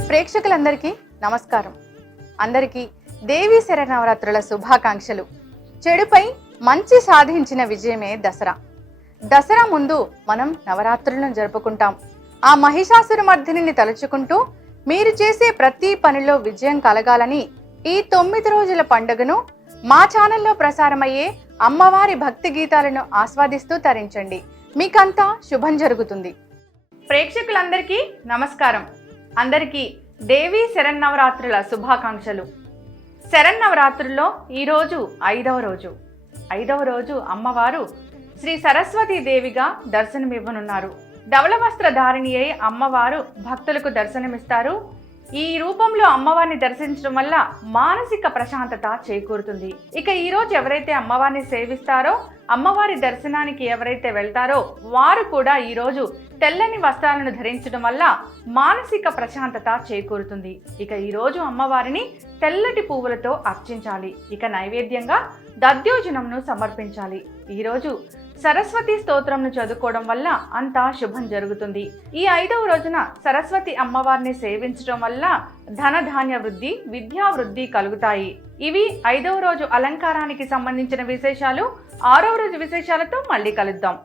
ప్రేక్షకులందరికీ నమస్కారం. అందరికీ దేవీ శరన్నవరాత్రుల శుభాకాంక్షలు. చెడుపై మంచి సాధించిన విజయమే దసరా. దసరా ముందు మనం నవరాత్రులను జరుపుకుంటాం. ఆ మహిషాసురమర్దిని తలుచుకుంటూ మీరు చేసే ప్రతి పనిలో విజయం కలగాలని ఈ 9 రోజుల పండుగను మా ఛానల్లో ప్రసారమయ్యే అమ్మవారి భక్తి గీతాలను ఆస్వాదిస్తూ తరించండి. మీకంతా శుభం జరుగుతుంది. ప్రేక్షకులందరికీ నమస్కారం. అందరికీ దేవీ శరన్నవరాత్రుల శుభాకాంక్షలు. శరన్నవరాత్రుల్లో ఈరోజు 5వ రోజు అమ్మవారు శ్రీ సరస్వతీ దేవిగా దర్శనమివ్వనున్నారు. ధవళ వస్త్ర ధారిణి అయి అమ్మవారు భక్తులకు దర్శనమిస్తారు. ఈ రూపంలో అమ్మవారిని దర్శించడం వల్ల మానసిక ప్రశాంతత చేకూరుతుంది. ఇక ఈరోజు ఎవరైతే అమ్మవారిని సేవిస్తారో, అమ్మవారి దర్శనానికి ఎవరైతే వెళ్తారో వారు కూడా ఈరోజు తెల్లని వస్త్రాలను ధరించడం వల్ల మానసిక ప్రశాంతత చేకూరుతుంది. ఇక ఈరోజు అమ్మవారిని తెల్లటి పువ్వులతో అర్చించాలి. ఇక నైవేద్యంగా దధ్యోజనంను సమర్పించాలి. ఈరోజు సరస్వతి స్తోత్రంను చదువుకోవడం వల్ల అంతా శుభం జరుగుతుంది. ఈ 5వ రోజున సరస్వతి అమ్మవారిని సేవించడం వల్ల ధనధాన్య వృద్ధి, విద్యా వృద్ధి కలుగుతాయి. ఇవి 5వ రోజు అలంకారానికి సంబంధించిన విశేషాలు. 6వ రోజు విశేషాలతో మళ్ళీ కలుద్దాం.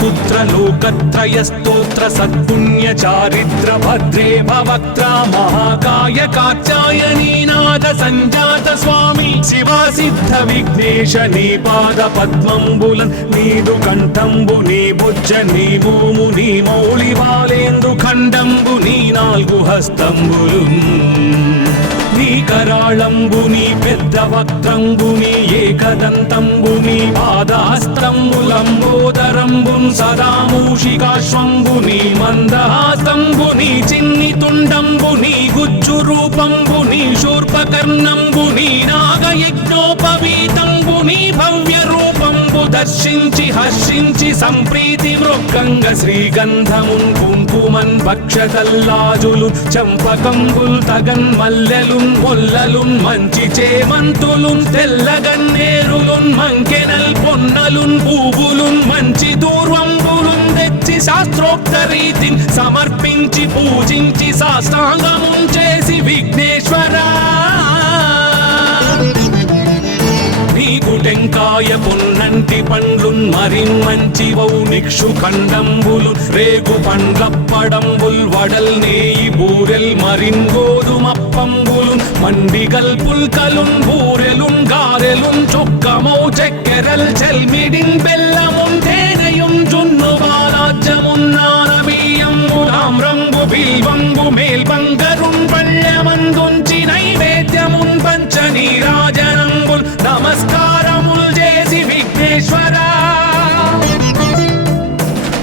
पुत्र लोकत्रय स्तोत्र सत्पुण्य चारित्र भद्रे भवक्त्रा महाकाय कात्यायनी नाद संजात स्वामी शिवा सिद्ध विघ्नेश नी पाद पद्मंबुलन नीदु कंठंबु नी बुज्ज नी भूमु नी मौళి బాలేంద్రు ఖండంబు నీ నాలుగు హస్తంబులున్ నీ కరాళంబు నీ పెద్ద వక్త్రంబు నీ ఏకదంతంబు నీ పాదహస్తంబులంబోదరంబున్ సదా మూషికాశ్వంబు నీ మందహాస్తంబు నీ చిన్ని తుండంబు నీ గుజ్జు రూపంబు నీ శూర్పకర్ణంబు నీ నాగయజ్ఞోపవీతంబు నీ భవ్య రూపంబు దర్శించి హర్షించి సంప్రీతి మృక్కంగ శ్రీగంధమున్ కుంకుమన్ భక్షతల్లాజులు చంపకంబుల్ తగన్ మల్లెలున్ మొల్లలున్ మంచి చేమంతులున్ తెల్లగన్నేరులున్ మంకెనల్ పొన్నలున్ పూవులున్ మంచి దూర్వంబులున్ తెచ్చి శాస్త్రోక్త రీతిని సమర్పించి పూజించి సాష్టాంగమున్ చేసి విఘ్నేశ్వరా నీకు టెంకాయ పొన్నంటి పండ్లున్ మరిన్మంచి వౌనిక్షు ఖండంబులు రేగు పండ్లప్పడంబుల్ వడల్ నేయి బూరెల్ మరిన్ గోధుమప్పంబులు మండిగల్ పుల్కలున్ బూరెలున్ గారెలున్ చొక్కమౌ చెక్కెరల్ చెల్మిడిన్ బెల్లమున్ తేనెయున్ జున్ను బాలాజ్యమున్ నానబియ్యంబు తామ్రంబు బిల్వంబు మేల్బంగరున్ పళ్ళమందుంచి నైవేద్యమున్ పంచ నీరాజనంబుల్ నమస్కారముల్ చేసి విఘ్నేశ్వరా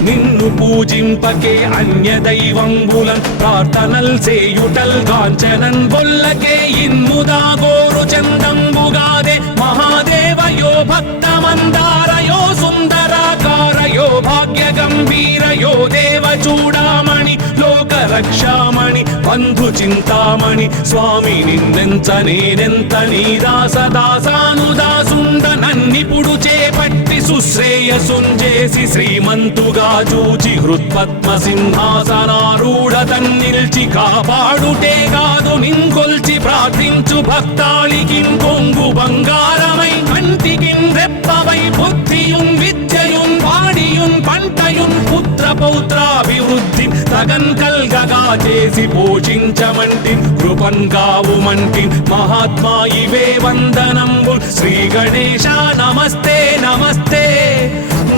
నిన్ను పూజింపకే అన్య దైవంబులన్ ప్రార్థనల్ సేయుటల్ కాంచనన్ బొల్లకే ఇన్ముదా గోరు చందంబుగాదే మహాదేవయో భక్తమందారయో సుందరాకారయో భాగ్య గంభీరయో దేవ చూడామణి లోక రక్షామణి బంధు చింతామణి స్వామి నిన్నెంత నేనెంత నీ దాసదాసానుదాసుండ నన్నిపుడు చేపట్టి సుశ్రేయసుంజేసి శ్రీమంతుగా చూచి హృత్పద్మ సింహాసనారూఢ తన్నిల్చి కాపాడుటే కాదు నింకొల్చి ప్రార్థించు భక్తాళికిన్ కొంగు బంగారమై కంటికిన్ రెప్పవై బుద్ధియున్ విద్యయున్ వాడియున్ పంటయున్ పుత్ర పౌత్రాభివృద్ధి తగన్ కల్గగా చేసి పోషించమంటి కృపన్ కావుమంటి మహాత్మా ఇవే వందనంబు శ్రీ గణేశ నమస్తే నమస్తే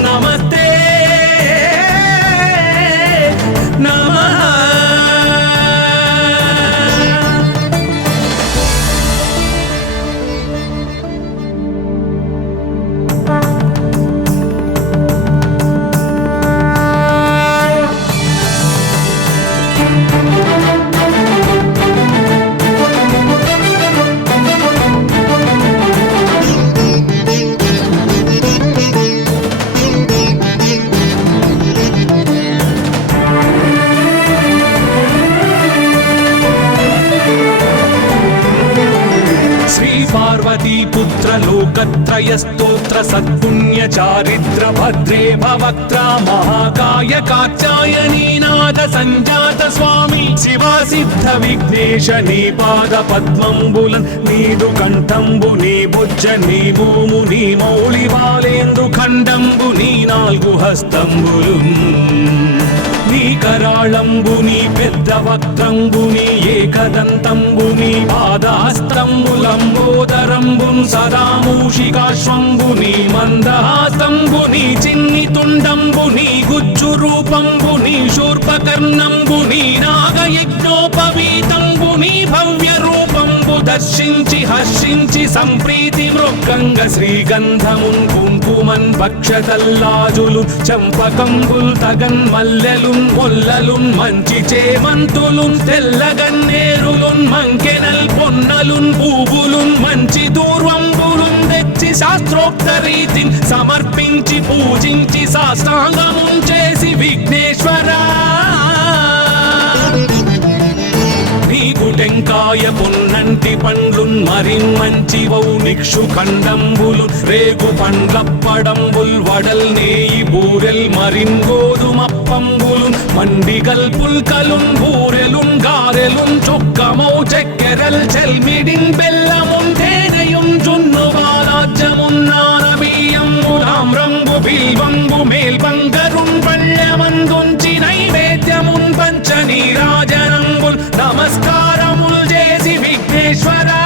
నమస్తే నమః. లోకత్రయ స్తోత్ర సత్పుణ్య చారిత్ర భద్రే భవక్త్ర మహాకాయ కాత్యాయనీ నాద సంజాత స్వామి శివా సిద్ధ విఘ్నేశ నీ పాద పద్మంబులన్ నీదు కంఠంబు నీ బుజ్జ నీ భూము నీ మౌళి బాలేందు ఖండంబు నీ నాలుగు హస్తంబులు నీ కరాళంబు నీ పెద్ద వక్త్రంబు నీ ఏకదంతంబు నీ పాదహస్తంబులంబోదరంబున్ సదా మూషికాశ్వంబు నీ మందహాస్తంబు నీ చిన్ని తుండంబు నీ గుజ్జు రూపంబు నీ శూర్పకర్ణంబు నీ నాగయజ్ఞోపవీతంబు నీ భవ్య రూపంబు దర్శించి హర్షించి సంప్రీతి మృక్కంగ శ్రీగంధమున్ కుంకుమన్ భక్షతల్లాజులు చంపకంబుల్ తగన్ మల్లెలున్ మొల్లలున్ మంచి చేమంతులున్ తెల్లగన్నేరులున్ మంకెనల్ పొన్నలున్ పూవులున్ మంచి దూర్వంబులున్ తెచ్చి శాస్త్రోక్త రీతిని సమర్పించి పూజించి సాష్టాంగమున్ చేసి విఘ్నేశ్వరా నీకు టెంకాయ పొన్నంటి పండ్లున్ మరిన్ మంచి వౌ నిక్షు ఖండంబులు రేగు పండ్లప్పడంబుల్ వడల్ నేయి బూరెల్ మరిన్ గోధుమప్పంబులు మండిగల్ పుల్కలున్ బూరెలున్ గారెలున్ చొక్కమౌ చెక్కెరల్ చెల్మిడిన్ బెల్లమున్ తేనెయున్ జున్ను బాలాజ్యమున్ నానబియ్యంబులామ్రంబు బిల్వంబు మేల్బంగరున్ పళ్ళమందుంచి నైవేద్యమున్ పంచ నీరాజనంబుల్ నమస్కారముల్ చేసి విఘ్నేశ్వరా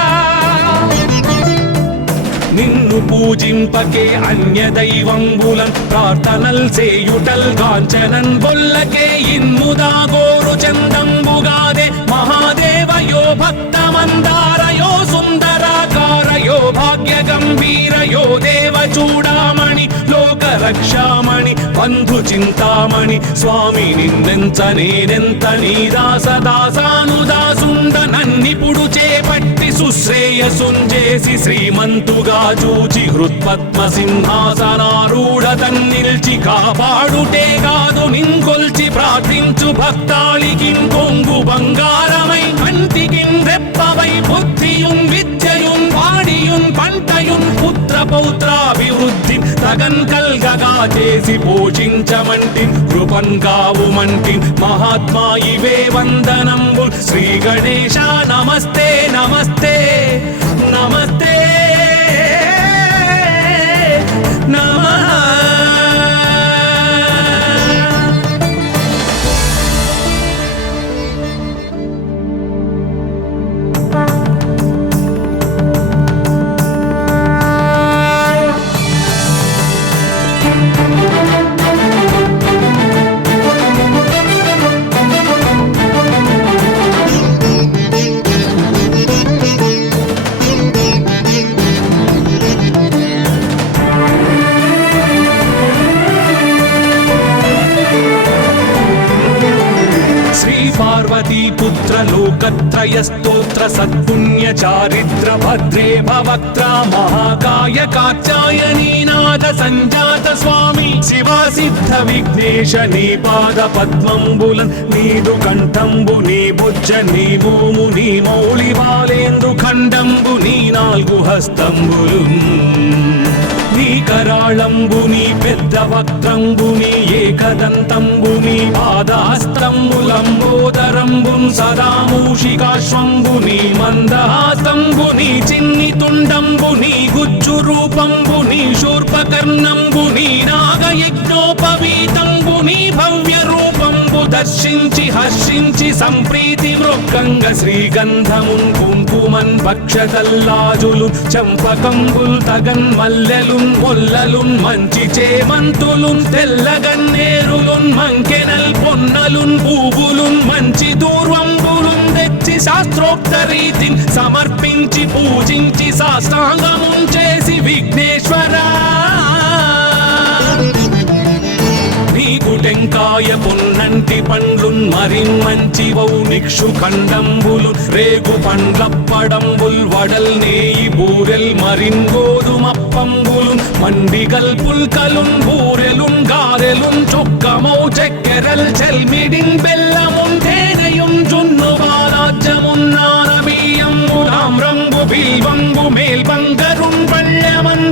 నిన్ను పూజింపకే అన్య దైవంబులన్ ప్రార్థనల్ సేయుటల్ కాంచనన్ బొల్లకే ఇన్ముదా గోరు చందంబుగాదే మహాదేవయో భక్తమందారయో సుందరాకారయో భాగ్య గంభీరయో దేవ చూడామణి లోక రక్షామణి బంధు చింతామణి స్వామి నిన్నెంత నేనెంత నీ దాసదాసానుదాసుండ నన్నిపుడు చేపట్టి సుశ్రేయసుంజేసి శ్రీమంతుగా చూచి హృత్పద్మ సింహాసనారూఢ తన్నిల్చి కాపాడుటే కాదు నింకొల్చి ప్రార్థించు భక్తాళికిం కొంగు బంగారమై కంటికిం రెప్పవై బుద్ధియున్ విద్యయున్ వాడియున్ పంటయున్ పుత్ర పౌత్రాభివృద్ధి తగన్ కల్గగా చేసి పోషించమంటి కృపన్ కావుమంటి మహాత్మా ఇవే వందనంబు శ్రీ గణేశ నమస్తే నమస్తే నమస్తే నమః पुत्र लोकत्रय स्तोत्र सत्पुण्य चारित्र भद्रे भवक्त्र महाकाय कात्यायनी नाद संजात स्वामी शिवा सिद्ध विघ्नेश नी पाद पद्मंबुलन नीदु कंठंबु नी बुज्ज नी भूमु नी मौळि बालेंदु खंडंबु नी नाल्गु हस्తంబులు నీ కరాళంబు నీ పెద్ద వక్త్రంబు నీ ఏకదంతంబు నీ పాదహస్తంబులంబోదరంబున్ సదా మూషికాశ్వంబు నీ మందహాస్తంబు నీ చిన్ని తుండంబు నీ గుజ్జు రూపంబు నీ శూర్పకర్ణంబు నీ నాగయజ్ఞోపవీతంబు నీ భవ్య రూపంబు దర్శించి హర్షించి సంప్రీతి మృక్కంగ శ్రీగంధమున్ కుంకుమన్ భక్షతల్లాజులు చంపకంబుల్ తగన్ మల్లెలున్ మొల్లలున్ మంచి చేమంతులున్ తెల్లగన్నేరులున్ మంకెనల్ పొన్నలున్ పూవులున్ మంచి దూర్వంబులున్ తెచ్చి శాస్త్రోక్త రీతిని సమర్పించి పూజించి సాష్టాంగమున్ చేసి విఘ్నేశ్వరా నీకు టెంకాయ పొన్నంటి పండ్లున్ మరిన్ మంచి వౌ నిక్షు ఖండంబులు రేగు పండ్లప్పడంబుల్ వడల్ నేయి బూరెల్ మరిన్ గోధుమప్పంబులు మండిగల్ పుల్కలున్ బూరెలున్ గారెలున్ చొక్కమౌ చెక్కెరల్ చెల్మిడిన్ బెల్లమున్ తేనెయున్ జున్ను బాలాజ్యమున్ నానబియ్యంబులామ్రంబు బిల్వంబు మేల్బంగరున్ పళ్ళెమన్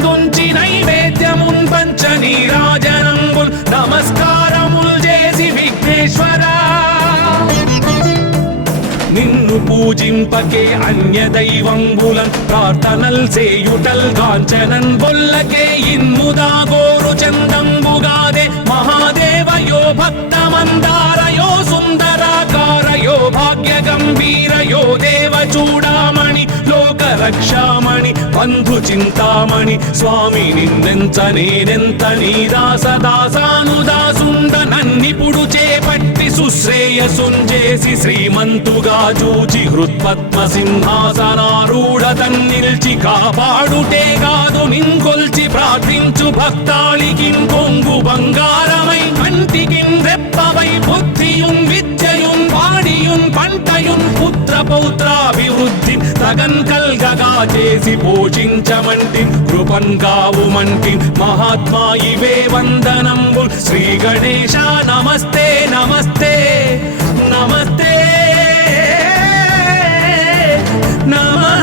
నిన్ను పూజింపకే అన్య దైవంబులన్ ప్రార్థనల్ సేయుటల్ కాంచనన్ బొల్లకే ఇన్ముదా గోరు చందంబుగాదే మహాదేవయో భక్తమందారయో సుందరాకారయో భాగ్య గంభీరయో దేవ చూడామణి లోక రక్షామణి బంధు చింతామణి స్వామి నిన్నెంత నేనెంత నీ దాసదాసానుదాసుండ నన్నిపుడు చేపట్టి సుశ్రేయసుంజేసి శ్రీమంతుగా చూచి హృత్పద్మ సింహాసనారూఢ తన్నిల్చి కాపాడుటే కాదు నింకొల్చి ప్రార్థించు భక్తాళికి కొంగు బంగారమై కంటికి రెప్పవై బుద్ధియున్ విద్యయున్ వాడియున్ పంటయున్ పుత్ర పౌత్రాభివృద్ధి తగన్ కల్గగా చేసి పోషించమంటి కృపన్ కావుమంటి మహాత్మా ఇవే వందనంబుల్ శ్రీ గణేశ నమస్తే నమస్తే నమస్తే నమః.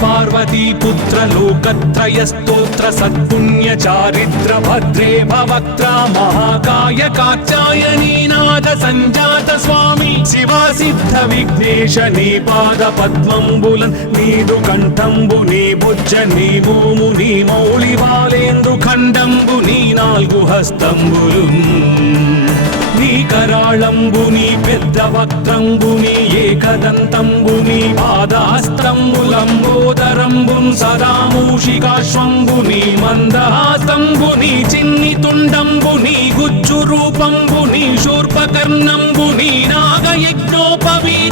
పార్వతీపుత్ర లోకత్రయ స్తోత్ర సత్పుణ్య చారిత్ర భద్రే భవక్త్ర మహాకాయ కాత్యాయనీనాథ సంజాత స్వామి శివా సిద్ధ విఘ్నేశ నీ పాద పద్మంబులన్ నీదు కంఠంబు నీ బుజ్జ నీ భూము నీ మౌళి బాలేందు ఖండంబు నీ నాలుగు హస్తంబులు నీ కరాళంబుని పెద్ద వక్త్రంబుని ఏకదంతంబుని పాదాస్తంబులంబోదరంబున్ సదా మూషికాశ్వంబుని మందహాస్తంబుని చిన్ని తుండంబుని గుజ్జు రూపంబుని శూర్పకర్ణంబుని నాగయజ్ఞోపవీతంబుని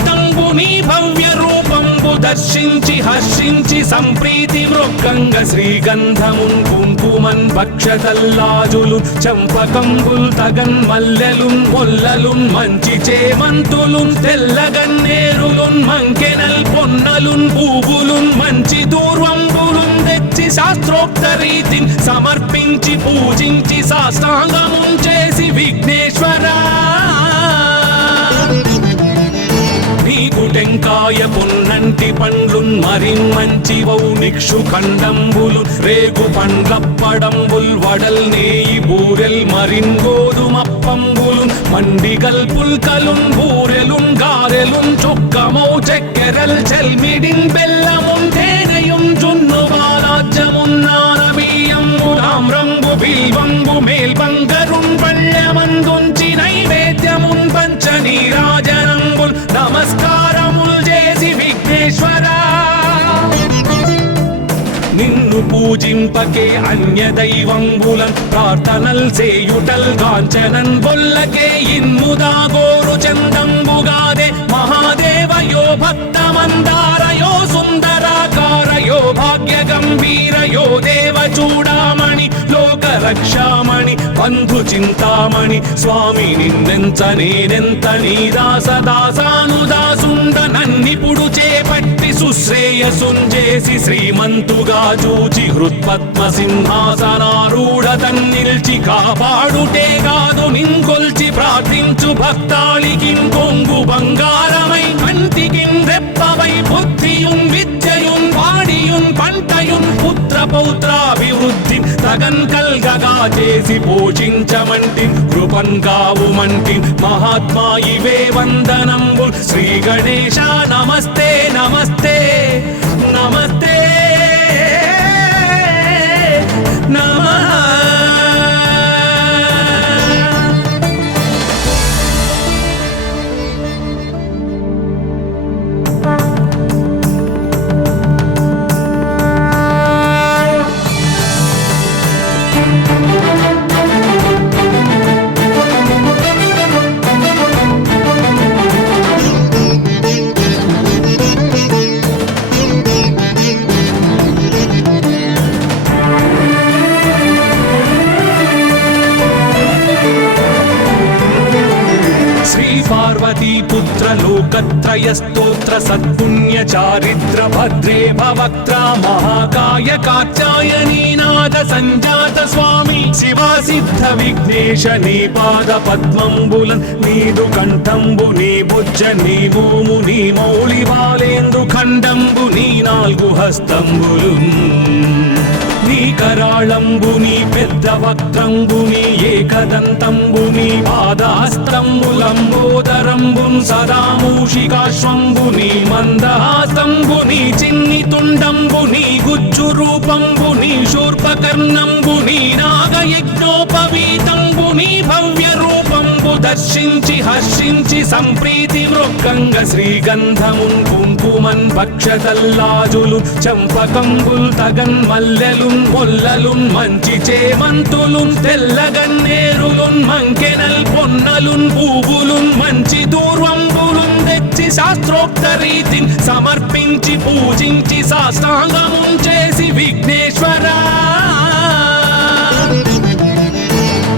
భవ్య రూపంబు దర్శించి హర్షించి సంప్రీతి మృక్కంగ శ్రీగంధమున్ కుంకుమన్ భక్షతల్లాజులు చంపకంబుల్ తగన్ మల్లెలున్ మొల్లలున్ మంచి చేమంతులున్ తెల్లగన్నేరులున్ మంకెనల్ పొన్నలున్ పూవులున్ మంచి దూర్వంబులున్ తెచ్చి శాస్త్రోక్త రీతిని సమర్పించి పూజించి సాష్టాంగమున్ చేసి విఘ్నేశ్వరా నీకు టెంకాయ పొన్నంటి పండ్లున్ మరిన్మంచివౌ నిక్షు ఖండంబులు రేగు పండ్లప్పడంబుల్ వడల్ నేయి బూరెల్ మరిన్ గోధుమప్పంబులు మండిగల్ పుల్కలున్ బూరెలున్ గారెలున్ చుక్కమౌ చెక్కెరల్ చెల్మిడిన్ బెల్లమున్ తేనెయున్ జున్ను బాలాజ్యమున్ నానబియ్యంబు తామ్రంబు బిల్వంబు మేల్బంగరున్ పళ్ళమందుంచి నైవేద్యమున్ పంచ నీరాజనంబుల్ నమస్కారముల్ చేసి విఘ్నేశ్వరా నిన్ను పూజింపకే అన్య దైవంబులన్ ప్రార్థనల్ సేయుటల్ కాంచనన్ బొల్లకే ఇన్ముదా గోరు చందంబుగాదే మహాదేవయో భక్తమందారయో సుందరాకారయో భాగ్య గంభీరయో దేవ చూడామణి లోక రక్షామణి బంధు చింతామణి స్వామి నిన్నెంత నేనెంత నీ దాసదాసానుదాసుండ నన్నిపుడు చేపట్టి సుశ్రేయసుంజేసి శ్రీమంతుగా చూచి హృత్పద్మ సింహాసనారూఢ తన్నిల్చి కాపాడుటే కాదు నింకొల్చి ప్రార్థించు భక్తాళికి కొంగు బంగారమై కంటికి రెప్పవై బుద్ధియున్ విద్యయున్ వాడియున్ పంటయున్ పుత్ర పౌత్రాభివృద్ధి తగన్ కల్గగా చేసి పోషించమంటి కృపన్ కావుమంటి మహాత్మా ఇవే వందనంబుల్ శ్రీ గణేశ నమస్తే నమస్తే నమస్తే నమః. पार्वतीपुत्र लोकत्रयस्तोत्र सत्पुण्य चारित्र भद्रे भवक्त्रा महाकाय कात्यायनीनाथ संजात स्वामी शिवा सिद्ध विघ्नेश नी पाद पद्मंबुलन् नीदु कंठंबु नी बुज्ज नी भूमु नी मौళి బాలేంద్రు ఖండంబు నీ నాలుగు హస్తంబులు నీ కరాళంబు నీ పెద్ద వక్త్రంబు నీ ఏకదంతంబు నీ పాదహస్తంబులంబోదరంబున్ సదా మూషికాశ్వంబు నీ మందహాసంబు నీ చిన్ని తుండంబు నీ గుజ్జు రూపంబు నీ శూర్పకర్ణంబు నీ నాగయజ్ఞోపవీతంబు నీ భవ్య రూపంబు దర్శించి హర్షించి సంప్రీతి మృక్కంగ శ్రీగంధమున్ కుంకుమన్ భక్షతల్లాజులు చంపకంబుల్ తగన్ మల్లెలున్ మొల్లలున్ మంచి చేమంతులున్ తెల్లగన్నేరులున్ మంకెనల్ పొన్నలున్ పూవులున్ మంచి దూర్వంబులున్ తెచ్చి శాస్త్రోక్త రీతిని సమర్పించి పూజించి సాష్టాంగమున్ చేసి విఘ్నేశ్వరా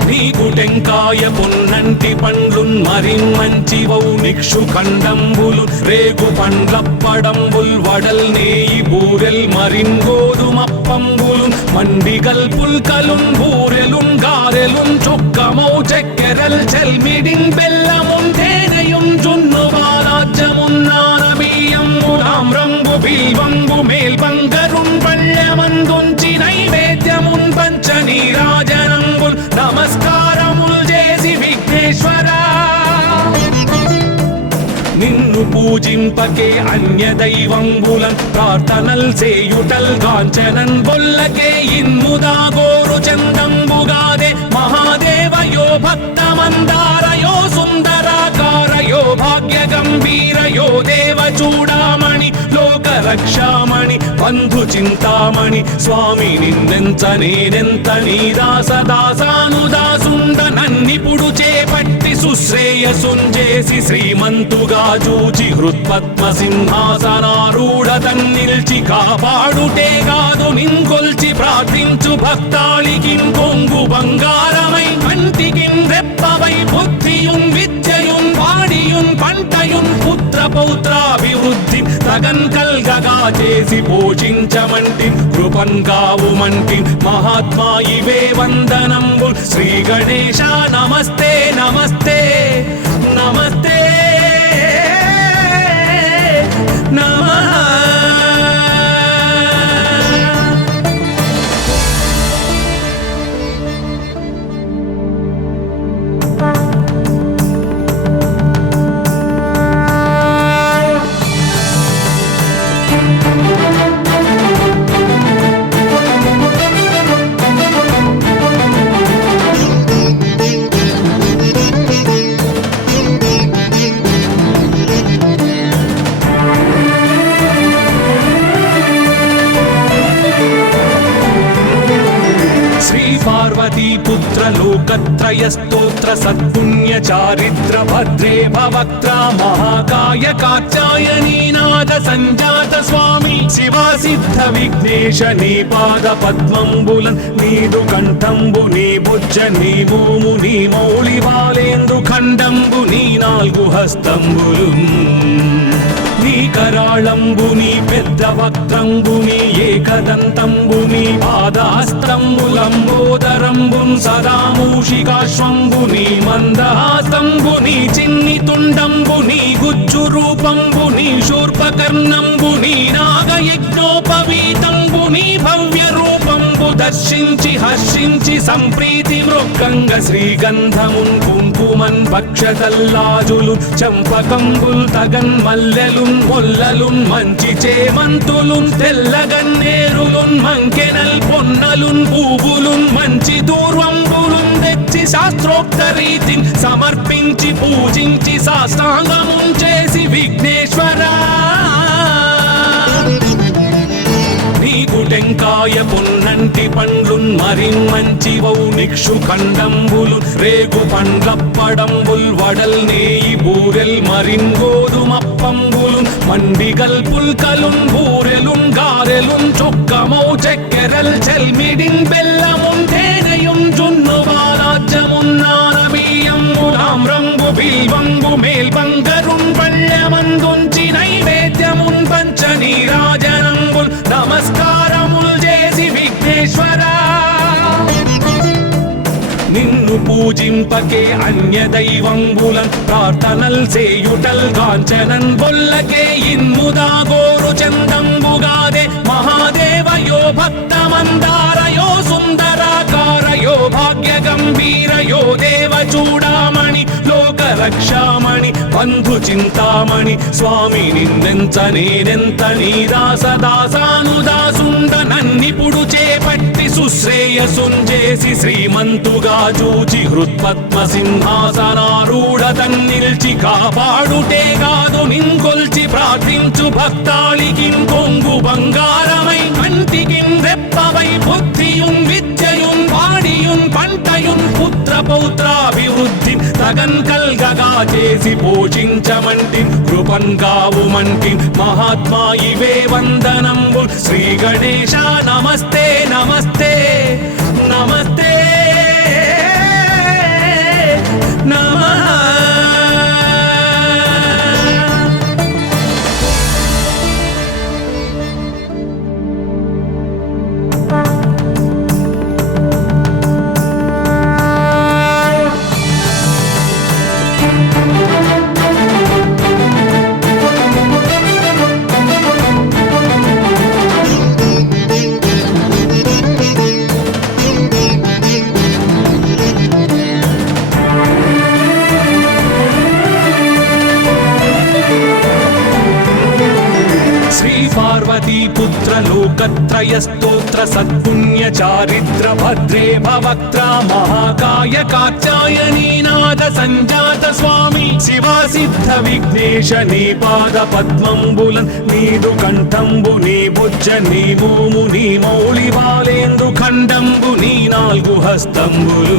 నీకు టెంకాయ పొన్నంటి పండ్లున్ మరిన్మంచివౌ నిక్షు ఖండంబులు రేగు పండ్లప్పడంబుల్ వడల్ నేయి బూరెల్ మరిన్ గోధుమప్పంబులు మండిగల్ పుల్కలున్ బూరెలున్ గారెలున్ చొక్కమౌ చెక్కెరల్ చెల్మిడిన్ బెల్లమున్ తేనెయున్ జున్ను బాలాజ్యమున్ నానబియ్యంబు తామ్రంబు బిల్వంబు మేల్బంగరున్ పళ్ళెమందుంచి నైవేద్యమున్ పంచ నీరాజనంబుల్ నమస్కారముల్ చేసి విఘ్నేశ్వరా నిన్ను పూజింపకే అన్య దైవంబులన్ ప్రార్థనల్ సేయుటల్ కాంచనన్ బొల్లకే ఇన్ముదా గోరు చందంబుగాదే మహాదేవయో భక్తమందారయో సుందరాకారయో భాగ్య గంభీరయో దేవ చూడామణి లోక రక్షామణి బంధు చింతామణి స్వామి నిన్నెంత నేనెంత నీ దాసదాసానుదాసుండ నన్నిపుడు చేపట్టి సుశ్రేయసుంజేసి శ్రీమంతుగా చూచి హృత్పద్మ సింహాసనారూఢ తన్నిల్చి కాపాడుటే కాదు నింకొల్చి ప్రార్థించు భక్తాళికిన్ కొంగు బంగారమై కంటికిన్ రెప్పవై బుద్ధియున్ విద్యయున్ వాడియున్ పంటయున్ పుత్ర పౌత్రాభివృద్ధి తగన్ కల్గగా చేసి పోషించమంటి కృపన్ కావుమంటి మహాత్మా ఇవే వందనంబు శ్రీ గణేశ నమస్తే నమస్తే నమస్తే నమః पार्वतीपुत्र लोकत्रयस्तोत्र सत्पुण्य चारित्र भद्रे भवक्त्रा महाकाय कात्यायनीनाथ संजात स्वामी शिवा सिद्ध विघ्नेश नी पाद पद्मंबुलन् नीदु कंठंबु नी बुज्ज नी भूमु नी मौళి బాలేంద్రు ఖండంబు నీ నాలుగు హస్తంబులు నీ కరాళంబు నీ పెద్ద వక్త్రంబు నీ ఏకదంతంబు నీ పాదహస్తంబులంబోదరంబున్ సదా మూషికాశ్వంబు నీ మందహాసంబు నీ చిన్ని తుండంబు నీ గుజ్జు రూపంబు నీ శూర్పకర్ణంబు నీ నాగయజ్ఞోపవీతంబు నీ భవ్య రూపంబు దర్శించి హర్షించి సంప్రీతి మృక్కంగ శ్రీగంధమున్ కుంకుమన్ భక్షతల్లాజులు చంపకంబుల్ తగన్ మల్లెలున్ మొల్లలున్ మంచి చేమంతులున్ తెల్లగన్నేరులున్ మంకెనల్ పొన్నలున్ పూవులున్ మంచి దూర్వంబులున్ తెచ్చి శాస్త్రోక్త రీతిని సమర్పించి పూజించి సాష్టాంగమున్ చేసి విఘ్నేశ్వరా నీకు టెంకాయ పొన్నంటి పండ్లున్ మరిన్మంచివౌ నిక్షు ఖండంబులు రేగు పండ్లప్పడంబుల్ వడల్ నేయి బూరెల్ మరిన్ గోధుమప్పంబులు మండిగల్ పుల్కలున్ బూరెలున్ గారెలున్ చొక్కమౌ చెక్కెరల్ చెల్మిడిన్ బెల్లమున్ తేనెయున్ జున్ను బాలాజ్యమున్ నానబియ్యంబు తామ్రంబు బిల్వంబు మేల్బంగ పూజింపకే అన్య దైవంబులన్ ప్రార్థనల్ సేయుటల్ కాంచనన్ బొల్లకే ఇన్ముదా గోరు చందంబుగాదే మహాదేవయో భక్తమందారయో సుందరాకారయో భాగ్య గంభీరయో దేవ చూడామణి లోక రక్షామణి బంధు చింతామణి స్వామి నిన్నెంత నేనెంత నీ దాసదాసానుదాసుండ నన్నిపుడు చేపట్టి సుశ్రేయసుంజేసి శ్రీమంతుగా చూచి హృత్పద్మ సింహాసనారూఢ తన్నిల్చి కాపాడుటే కాదు నింకొల్చి ప్రార్థించు భక్తాళికిం కొంగు బంగారమై కంటికిం రెప్పవై బుద్ధియుం విద్యయుం వాడియుం పంటయుం పుత్ర పౌత్రాభివృద్ధి తగన్ కల్గగా చేసి పోషించమంటి కృపన్ కావుమంటి మహాత్మా ఇవే వందనంబు శ్రీ గణేశ నమస్తే నమస్తే నమస్తే నమః. పార్వతీపుత్ర లోకత్రయ స్తోత్ర సత్పుణ్య చారిత్ర భద్రే భవక్త్ర మహాకాయ కాత్యాయనీనాథ సంజాత స్వామి శివా సిద్ధ విఘ్నేశ నీ పాద పద్మంబులన్ నీదు కంఠంబు నీ బుజ్జ నీ మోము నీ మౌళి బాలేందు ఖండంబు నీ నాలుగు హస్తంబులు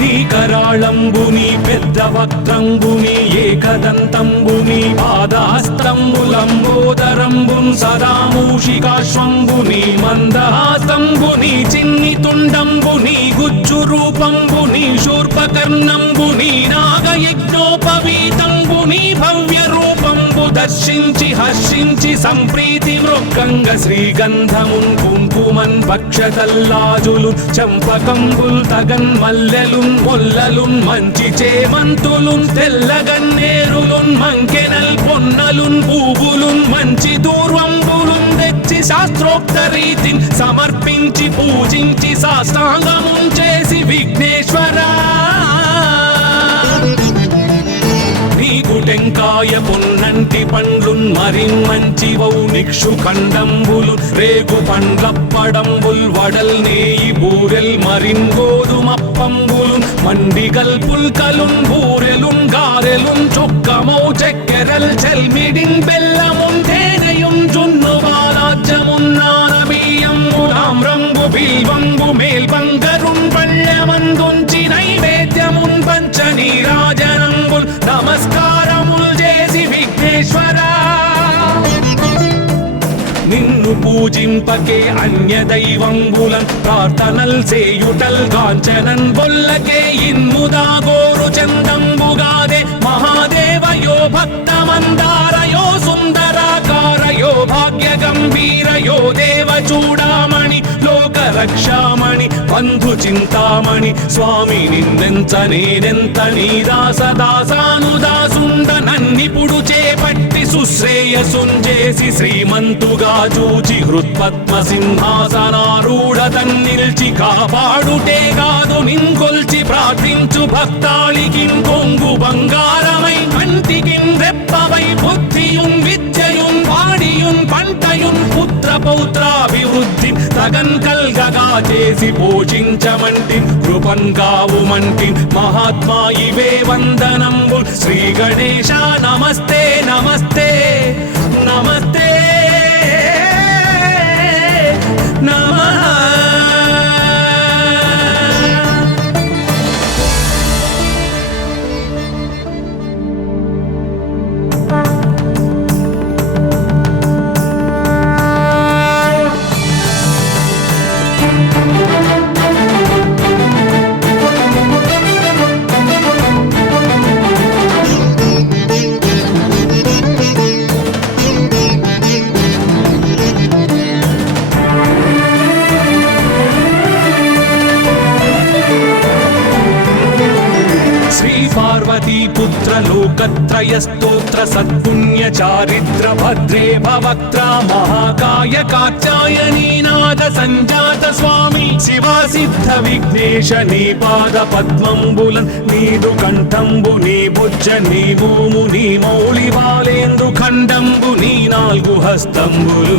నీ కరాళంబు నీ పెద్ద వక్త్రంబు నీ ఏకదంతంబు నీ పాదహస్తంబులంబోదరంబు సదా మూషికాశ్వంబు నీ మందహాసంబు నీ చిన్ని తుండంబు నీ గుజ్జు రూపంబు నీ శూర్పకర్ణంబు నీ నాగయజ్ఞోపవీతంబు నీ భవ్య రూపంబు దర్శించి హర్షించి సంప్రీతి మృక్కంగ శ్రీగంధమున్ కుంకుమన్ భక్షతల్లాజులు చంపకంబుల్ తగన్ మల్లెలున్ మొల్లలున్ మంచి చేమంతులున్ తెల్లగన్నేరులున్ మంకెనల్ పొన్నలున్ పూవులున్ మంచి దూర్వంబులున్ తెచ్చి శాస్త్రోక్త రీతిని సమర్పించి పూజించి సాష్టాంగమున్ చేసి విఘ్నేశ్వరా నీకు టెంకాయ పొన్నంటి పండ్లున్ మరిన్మంచివౌ నిక్షు ఖండంబులు రేగు పండ్లప్పడంబుల్ వడల్ నేయి బూరెల్ మరిన్ గోధుమప్పంబులు మండిగల్ పుల్కలున్ బూరెలున్ గారెలున్ చొక్కమౌ చెక్కెరల్ చెల్మిడిన్ బెల్లమున్ తేనెయుం జున్ను బాలాజ్యమున్ నానబియ్యంబులామ్రంబు బిల్వంబు మేల్బంగరున్ పళ్ళమందుంచి నైవేద్యమున్ పంచ నీరాజనంబుల్ నమస్కారముల్ చేసి విఘ్నేశ్వరా నిన్ను పూజింపకే అన్య దైవంబులన్ ప్రార్థనల్ సేయుటల్ కాంచనన్ బొల్లకే ఇన్ముదా గోరు చందంబుగాదే మహాదేవయో భక్తమందారయో సుందరాకారయో భాగ్య గంభీరయో దేవ చూడామణి లోక రక్షామణి బంధు చింతామణి స్వామి నిన్నెంత నేనెంత నీ దాసదాసానుదాసుండ నన్నిపుడు చేపట్టి సుశ్రేయసుంజేసి శ్రీమంతుగా చూచి హృత్పద్మ సింహాసనారూఢ తన్నిల్చి కాపాడుటే కాదు నింకొల్చి ప్రార్థించు భక్తాళికిం కొంగు బంగారమై కంటికిం రెప్పవై బుద్ధియుం విద్యయుం వాడియుం పంటయుం పుత్ర పౌత్రాభివృద్ధి తగన్ కల్గగా చేసి పోషించమంటి కృపన్ కావుమంటి మహాత్మా ఇవే వందనంబు శ్రీ గణేశ నమస్తే నమస్తే నమస్తే నమః. पार्वती पुत्र लोकत्रय स्तोत्र सत्पुण्य चारित्र भद्रे भवक्त्रा महाकाय कात्यायनी नाद संजात स्वामी शिवा सिद्ध विघ्नेश नी पाद पद्मंबुलन् नीदु कंठंबु नी भुज नी भूमु नी मौళి బాలేంద్రు ఖండంబు నీ నాలుగు హస్తంబులు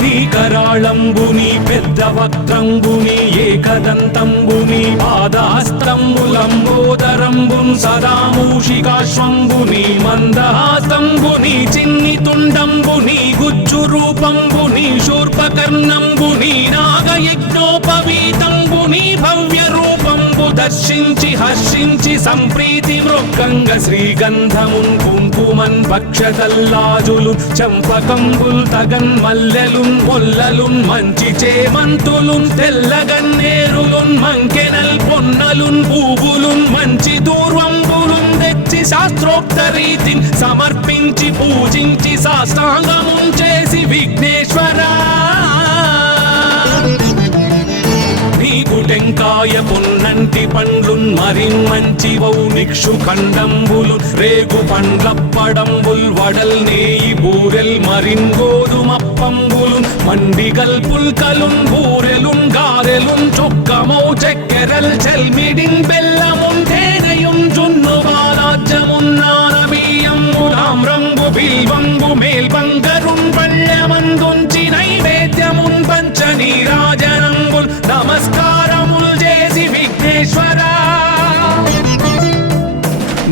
నీ కరాళంబు నీ పెద్ద వక్త్రంబు నీ ఏకదంతంబు నీ పాదాస్త్రంబులంబోదరంబు సదా మూషికాశ్వంబు నీ మందహాస్తంబు నీ చిన్ని తుండంబు నీ గుజ్జు రూపంబు నీ శూర్పకర్ణంబు నీ నాగయజ్ఞోపవీతంబు నీ భవ్య రూపంబు దర్శించి హర్షించి సంప్రీతి మృక్కంగ శ్రీగంధమున్ కుంకుమన్ పక్షతల్లాజులు చంపకంబుల్ తగన్ మల్లెలున్ మొల్లలున్ మంచి చేమంతులున్ తెల్లగన్నేరులున్ మంకెనల్ పొన్నలున్ పూవులున్ మంచి దూర్వంబులున్ తెచ్చి శాస్త్రోక్త రీతిని సమర్పించి పూజించి సాష్టాంగమున్ చేసి విఘ్నేశ్వరా టెంకాయ పొన్నంటి పండ్లున్ మరిన్ మంచి వౌ నిక్షు ఖండంబులు రేగు పండ్లప్పడంబుల్ వడల్ నేయి బూరెల్ మరిన్ గోధుమప్పంబులు మండిగల్ పుల్కలున్ బూరెలున్ గారెలున్ చొక్కమౌ చక్కెరల్ చెల్మిడిన్ బెల్లమున్ తేనెయున్ జున్ను బాలాజ్యమున్ నానబియ్యంబులామ్రంబు బిల్వంబు మేల్బంగరున్ పళ్ళమందుంచి నైవేద్యమున్ పంచ నీరాజనంబుల్ నమస్కారముల్ చేసి విఘ్నేశ్వరా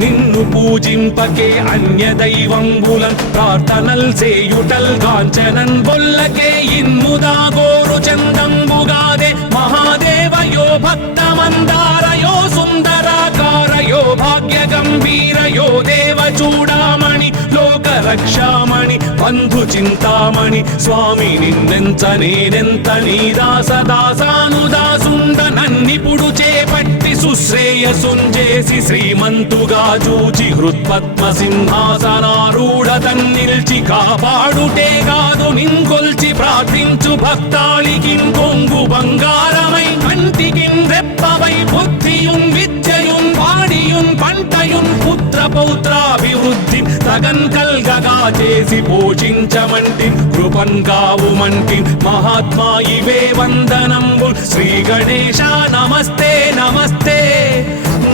నిన్ను పూజింపకే అన్య దైవంబులన్ ప్రార్థనల్ చేయుటల్ కాంచనన్ బొల్లకే ఇన్ముదా గోరు చందంబుగాదే మహాదేవయో భక్తమందారయో సుందరాకారయో భాగ్య గంభీరయో దేవ చూడామణి లోక రక్షామణి బంధు చింతామణి స్వామి నిన్నెంత నేనెంత నీ దాసదాసానుదాసుండ నన్నిపుడు చేపట్టి సుశ్రేయసుంజేసి శ్రీమంతుగా చూచి హృత్పద్మ సింహాసనారూఢ తన్నిల్చి కాపాడుటే కాదు నింకొల్చి ప్రార్థించు భక్తాళికిన్ కొంగు బంగారమై కంటికిన్ రెప్పవై బుద్ధియున్ విద్యయున్ వాడియున్ పంటయున్ పుత్ర పౌత్రాభివృద్ధి తగన్ కల్గగా చేసి పోషించమంటి కృపన్ కావుమంటి మహాత్మా ఇవే వందనంబు శ్రీ గణేశ నమస్తే నమస్తే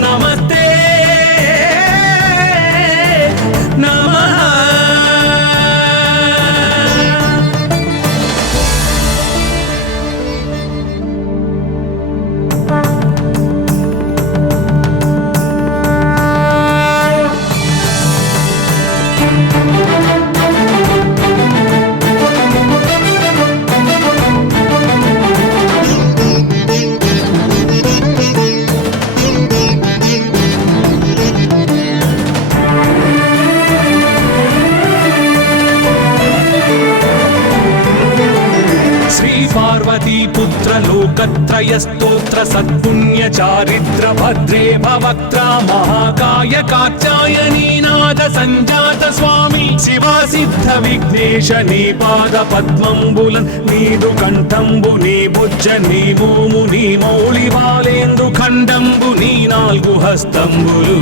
నమస్తే నమః पार्वती पुत्र लोकत्रय स्तोत्र सत्पुण्य चारित्र भद्रे भवक्त्रा महाकाय कात्यायनी नाद संजात स्वामी शिवा सिद्ध विघ्नेश नी पाद पद्मंबुलन् नीदु कंठंबु नी भुज नी भूमु नी मौళి బాలేంద్రు ఖండంబు నీ నాలుగు హస్తంబులు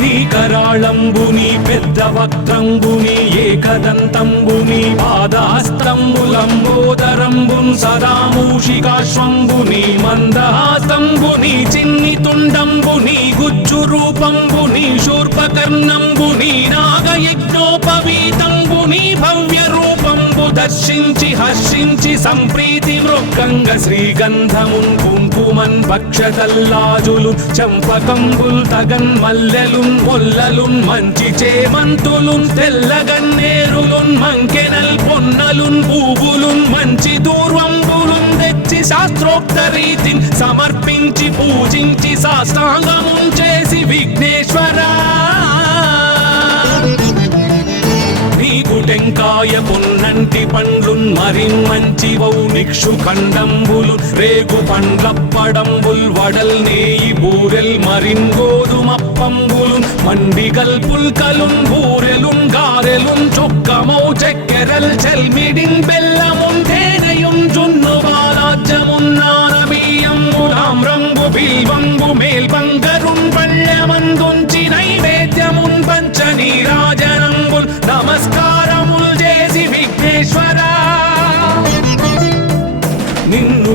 నీ కరాళంబు నీ పెద్ద వక్త్రంబు నీ ఏకదంతంబు నీ పాదాస్త్రంబులంబోదరంబు సదా మూషికాశ్వంబు నీ మందహాస్తంబు నీ చిన్ని తుండంబు నీ గుజ్జు రూపంబు నీ శూర్పకర్ణంబు నీ నాగయజ్ఞోపవీతంబు నీ భవ్య రూపంబు దర్శించి హర్షించి సంప్రీతి మృక్కంగ శ్రీగంధమున్ కుంకుమన్ పక్షతల్లాజులు చంపకంబుల్ తగన్ మల్లెలున్ మొల్లలున్ మంచి చేమంతులున్ తెల్లగన్నేరులున్ మంకెనల్ పొన్నలున్ పూవులున్ మంచి దూర్వంబులున్ తెచ్చి శాస్త్రోక్త రీతిని సమర్పించి పూజించి సాష్టాంగమున్ చేసి విఘ్నేశ్వరా టెంకాయ పొన్నంటి పండ్లున్ మరిన్ మంచి వౌ నిక్షు ఖండంబులు రేగు పండ్లప్పడంబుల్ వడల్ నేయి బూరెల్ మరిన్ గోధుమప్పంబులు మండిగల్ పుల్కలున్ బూరెలున్ గారెలున్ చొక్కమౌ చక్కెరల్ చెల్మిడిన్ బెల్లమున్ తేనెయున్ జున్ను బాలాజ్యమున్ నానబియ్యంబులామ్రంబు బిల్వంబు మేల్బంగరున్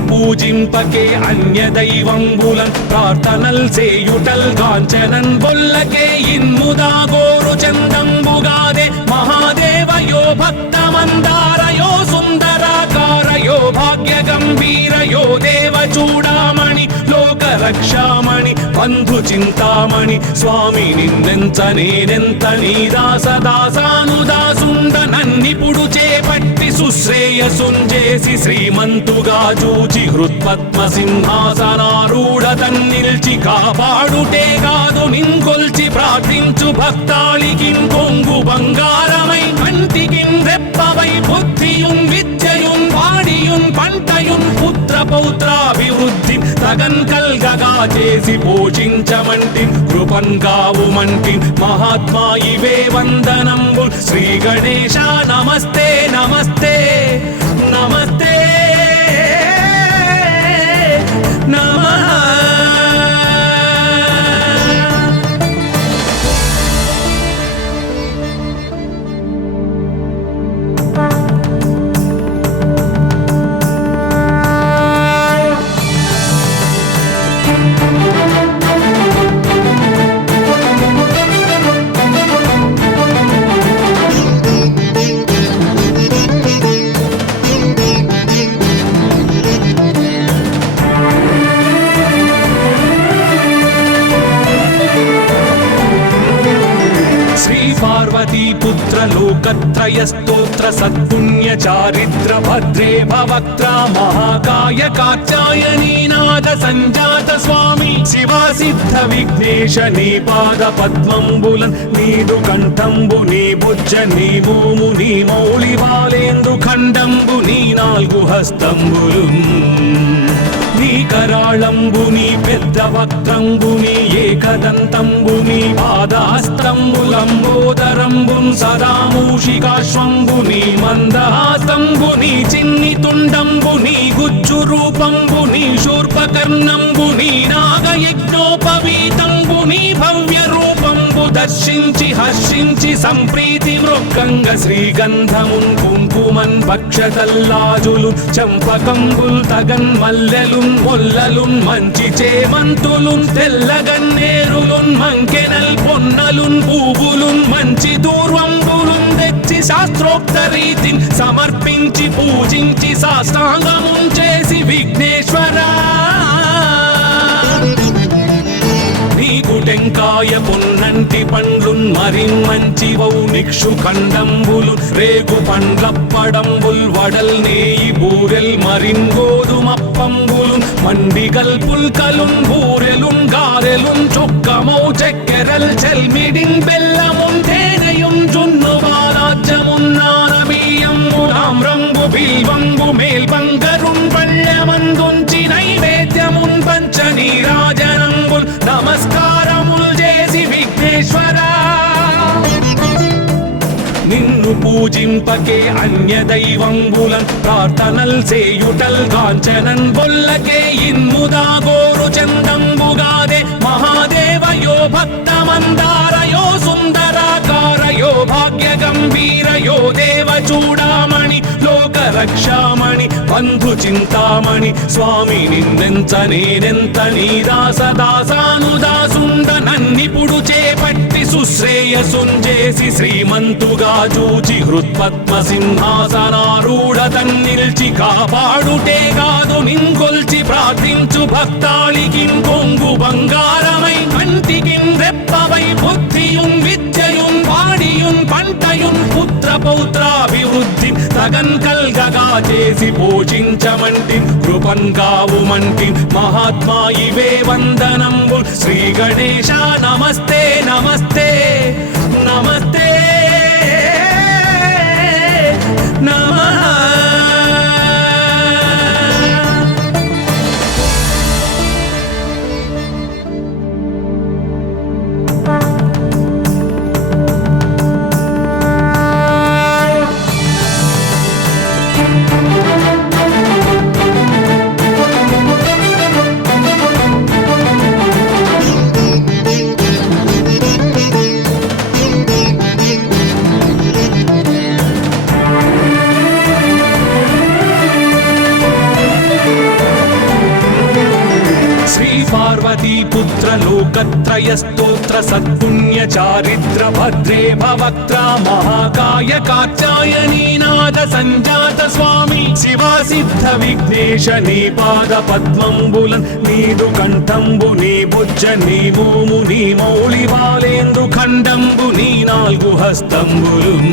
పూజింపకే అన్య దైవంబులన్ ప్రార్థనల్ చేయుటల్ కాంచనన్ బొల్లకే ఇన్ముదా గోరు చందంబుగాదే మహాదేవయో భక్తమందారయో సుందరాకారయో భాగ్య గంభీరయో దేవ చూడామణి లోక రక్షామణి బంధు చింతామణి స్వామి నిన్నెంత నేనెంత నీ దాసదాసానుదాసుండ నన్నిపుడు చేపట్టి సుశ్రేయసుంజేసి శ్రీమంతుగా చూచి హృత్పద్మ సింహాసనారూఢ తన్నిల్చి కాపాడుటే కాదు నింకొల్చి ప్రార్థించు భక్తాళికి కొంగు బంగారమై కంటికి రెప్పవై బుద్ధియున్ విద్యయున్ వాడియున్ పంటయున్ పుత్ర పౌత్రాభివృద్ధి తగన్ కల్గగా చేసి పోషించమంటి కృపన్ కావుమంటి మహాత్మా ఇవే వందనంబు శ్రీ గణేశ నమస్తే నమస్తే నమస్తే నమః. पुत्र लोकत्रय स्तोत्र सत्पुण्य चारित्र भद्रे भवक्त्रा महाकाय कात्यायनी नाद संजात स्वामी शिवा सिद्ध विघ्नेश नी पाद पद्मंबुलन् नीदु कंठंबु नी बुज्ज नी भूमु नी मौळि बालेंदु खंडंबु नी नाल्गु हस्तंबुलुन् నీ కరాళంబుని పెద్ద వక్త్రంబుని ఏకదంతంబుని పాదాస్తంబులంబోదరంబున్ సదా మూషికాశ్వంబుని మందహాస్తంబుని చిన్ని తుండంబుని గుజ్జు రూపంబుని శూర్పకర్ణంబుని నాగయజ్ఞోపవీతంబుని భవ్య రూపంబు దర్శించి హర్షించి సంప్రీతి మృక్కంగ శ్రీగంధమున్ కుంకుమన్ భక్షతల్లాజులు చంపకంబుల్ తగన్ మల్లెలున్ మొల్లలున్ మంచి చేమంతులున్ తెల్లగన్నేరులున్ మంకెనల్ పొన్నలున్ పూవులున్ మంచి దూర్వంబులున్ తెచ్చి శాస్త్రోక్త రీతిని సమర్పించి పూజించి సాష్టాంగమున్ చేసి విఘ్నేశ్వరా నీకు టెంకాయ పొన్నంటి పండ్లున్ మరిన్ మంచివౌ నిక్షు ఖండంబులు రేగు పండ్లప్పడంబుల్ వడల్ నేయి బూరెల్ మరిన్ గోధుమప్పంబులు మండిగల్ పుల్కలున్ బూరెలున్ గారెలున్ చొక్కమౌ చక్కెరల్ చెల్మిడిన్ బెల్లమున్ తేనెయున్ జున్ను బాలాజ్యమున్ నానబియ్యంబు తామ్రంబు బిల్వంబు మేల్బంగరున్ పళ్ళమందుంచి నైవేద్యమున్ పంచ నీరాజనంబుల్ నమస్కారముల్ చేసి విఘ్నేశ్వరా నిన్ను పూజింపకే అన్య దైవంబులన్ ప్రార్థనల్ చేయుటల్ కాంచనన్ బొల్లకే ఇన్ముదా గోరు చందంబుగాదే మహాదేవయో భక్తమందారయో సుందరాకారయో భాగ్య గంభీరయో దేవ చూడామణి లోక రక్షామణి బంధు చింతామణి స్వామి నిన్నెంత నేనెంత నీ దాసదాసానుదాసుండ నన్నిపుడు చేపట్టి సుశ్రేయసుంజేసి శ్రీమంతుగా చూచి హృత్పద్మ సింహాసనారూఢ తన్నిల్చి కాపాడుటే కాదు నింకొల్చి ప్రార్థించు భక్తాళికి కొంగు బంగారమై కంటికి రెప్పవై బుద్ధియున్ విద్యయున్ వాడియున్ పంటయున్ పుత్ర పౌత్రాభివృద్ధి తగన్ కల్గగా చేసి పోషించమంటి కృపన్ కావుమంటి మహాత్మా ఇవే వందనంబు శ్రీ గణేశ నమస్తే నమస్తే నమస్తే నమః. पार्वती पुत्र लोकत्रय स्तोत्र सत्पुण्य चारित्र भद्रे भवक्त्रा महाकाय कात्यायनी नाद संजात स्वामी शिवा सिद्ध विघ्नेश नी पाद पद्मंबुलन् नीदु कंठंबु नी बुज्ज नी भूमु नी मौళి బాలేందు ఖండంబు నీ నాలుగు హస్తంబులున్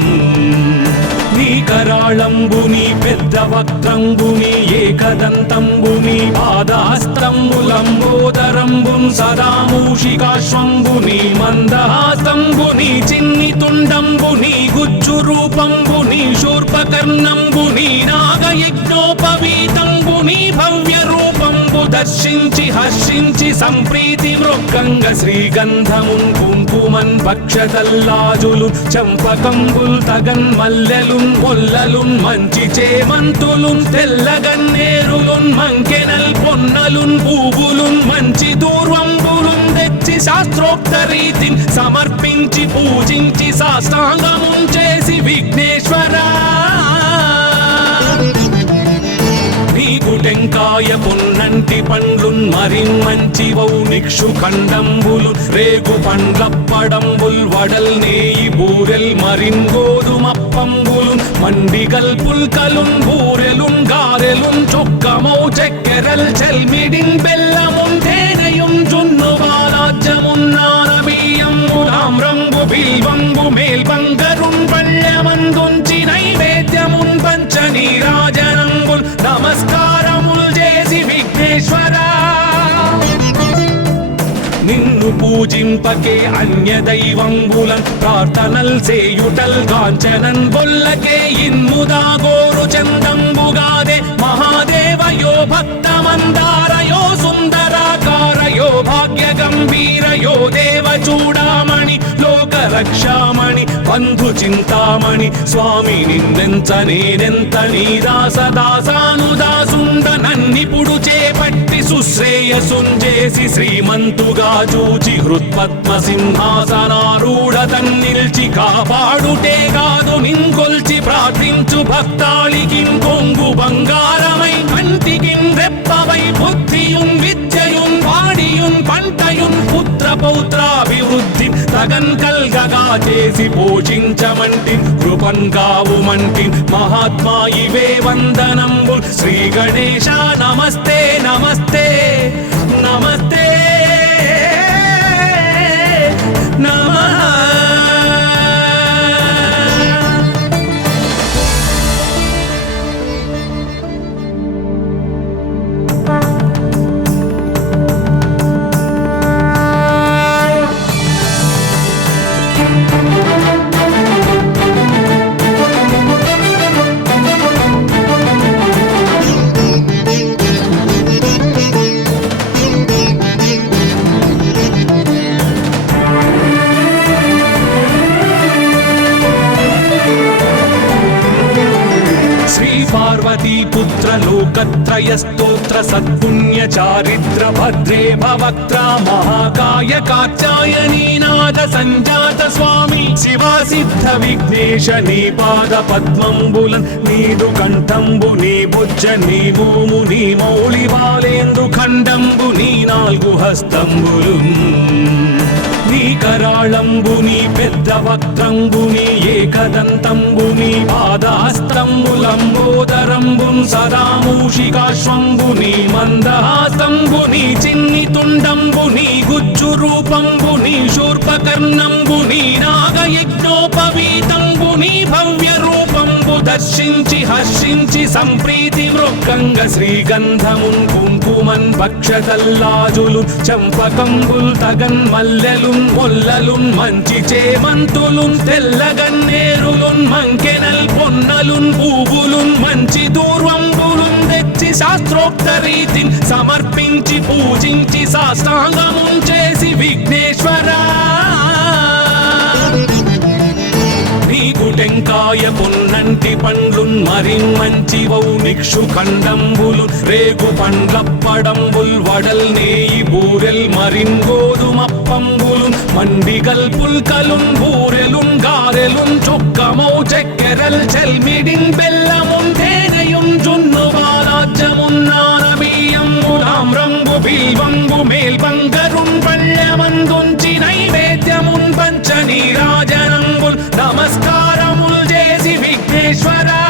నీ కరాళంబు నీ పెద్ద వక్త్రంబు నీ ఏకదంతంబు నీ పాదహస్తంబులంబోదరంబున్ సదా మూషికాశ్వంబు నీ మందహాసంబు నీ చిన్ని తుండంబు నీ గుజ్జు రూపంబు నీ శూర్పకర్ణంబు నీ నాగయజ్ఞోపవీతంబు నీ భవ్య రూపంబు దర్శించి హర్షించి సంప్రీతి మృక్కంగ శ్రీగంధమున్ కుంకుమన్ భక్షతల్లాజులు చంపకంబుల్ తగన్ మల్లెలున్ మొల్లలున్ మంచి చేమంతులున్ తెల్లగన్నేరులున్ మంకెనల్ పొన్నలున్ పూవులున్ మంచి దూర్వంబులున్ తెచ్చి శాస్త్రోక్త రీతిని సమర్పించి పూజించి సాష్టాంగమున్ చేసి విఘ్నేశ్వరా నీకు టెంకాయ పొన్నంటి పండ్లున్ మరిన్మంచివౌ నిక్షు ఖండంబులు రేగు పండ్లప్పడంబుల్ వడల్ నేయి బూరెల్ మరిన్ గోధుమప్పంబులు మండిగల్ పుల్కలున్ బూరెలున్ గారెలున్ చొక్కమౌ చక్కెరల్ చెల్మిడిన్ బెల్లమున్ తేనెయున్ జున్ను బాలాజ్యమున్ నానబియ్యంబులామ్రంబు బిల్వంబు మేల్బంగరున్ పళ్ళమందుంచి నైవేద్యమున్ పంచ నీరాజనంబుల్ నమస్కారముల్ చేసి విఘ్నేశ్వరా నిన్ను పూజింపకే అన్య దైవంబులన్ ప్రార్థనల్ సేయుటల్ కాంచనన్ బొల్లకే ఇన్ముదా గోరు చందంబుగాదే మహాదేవయో భక్తమందారయో సుందరాకారయో భాగ్య గంభీరయో దేవ చూడామణి లోక రక్షామణి బంధు చింతామణి స్వామి నిన్నెంత నేనెంత నీ దాసదాసానుదాసుండ నన్నిపుడు చేపట్టి సుశ్రేయసుంజేసి శ్రీమంతుగా చూచి హృత్పద్మ సింహాసనారూఢ తన్నిల్చి కాపాడుటే కాదు నింకొల్చి ప్రార్థించు భక్తాళికిన్ కొంగు బంగారమై కంటికిన్ రెప్పవై బుద్ధియున్ విద్యయున్ వాడియున్ పంటయున్ పుత్ర పౌత్రాభివృద్ధి తగన్ కల్గగా చేసి పోషించమంటి కృపన్ కావుమంటి మహాత్మా ఇవే వందనంబు శ్రీ గణేశ నమస్తే నమస్తే నమస్తే నమః पार्वती पुत्र लोकत्रय स्तोत्र सत्पुण्य चारित्र भद्रे भवक्त्रा महाकाय कात्यायनी नाद संजात स्वामी शिवा सिद्ध विघ्नेश नी पाद पद्मंबुलन् नीदु कंठंबु नी बुज्ज नी भूमु नी मौళి బాలేందు ఖండంబు నీ నాలుగు హస్తంబులున్ నీ కరాళంబు నీ పెద్ద వక్త్రంబు నీ ఏకదంతంబు నీ పాదహస్తంబులంబోదరంబున్ సదా మూషికాశ్వంబు నీ మందహాసంబు నీ చిన్ని తుండంబు నీ గుజ్జు రూపంబు నీ శూర్పకర్ణంబు నీ నాగయజ్ఞోపవీతంబు నీ భవ్య రూపంబు దర్శించి హర్షించి సంప్రీతి మృక్కంగ శ్రీగంధమున్ కుంకుమన్ భక్షతల్లాజులు చంపకంబుల్ తగన్ మల్లెలున్ మొల్లలున్ మంచి చేమంతులున్ తెల్లగన్నేరులున్ మంకెనల్ పొన్నలున్ పూవులున్ మంచి దూర్వంబులున్ తెచ్చి శాస్త్రోక్త రీతిని సమర్పించి పూజించి సాష్టాంగమున్ చేసి విఘ్నేశ్వరా నీకు టెంకాయ పొన్నంటి పండ్లున్ మరిన్మంచివౌ నిక్షు ఖండంబులు రేగు పండ్లప్పడంబుల్ వడల్ నేయి బూరెల్ మరిన్ గోధుమప్పంబులు మండిగల్ పుల్కలున్ బూరెలున్ గారెలున్ చొక్కమౌ చక్కెరల్ చెల్మిడిన్ బెల్లమున్ తేనెయున్ జున్ను బాలాజ్యమున్ నానబియ్యంబులామ్రంబు బిల్వంబు మేల్బంగ బంగరున్ పళ్ళెమందుంచి నైవేద్యమున్ పంచ నీరాజనంబుల్ నమస్కారముల్ చేసి విఘ్నేశ్వరా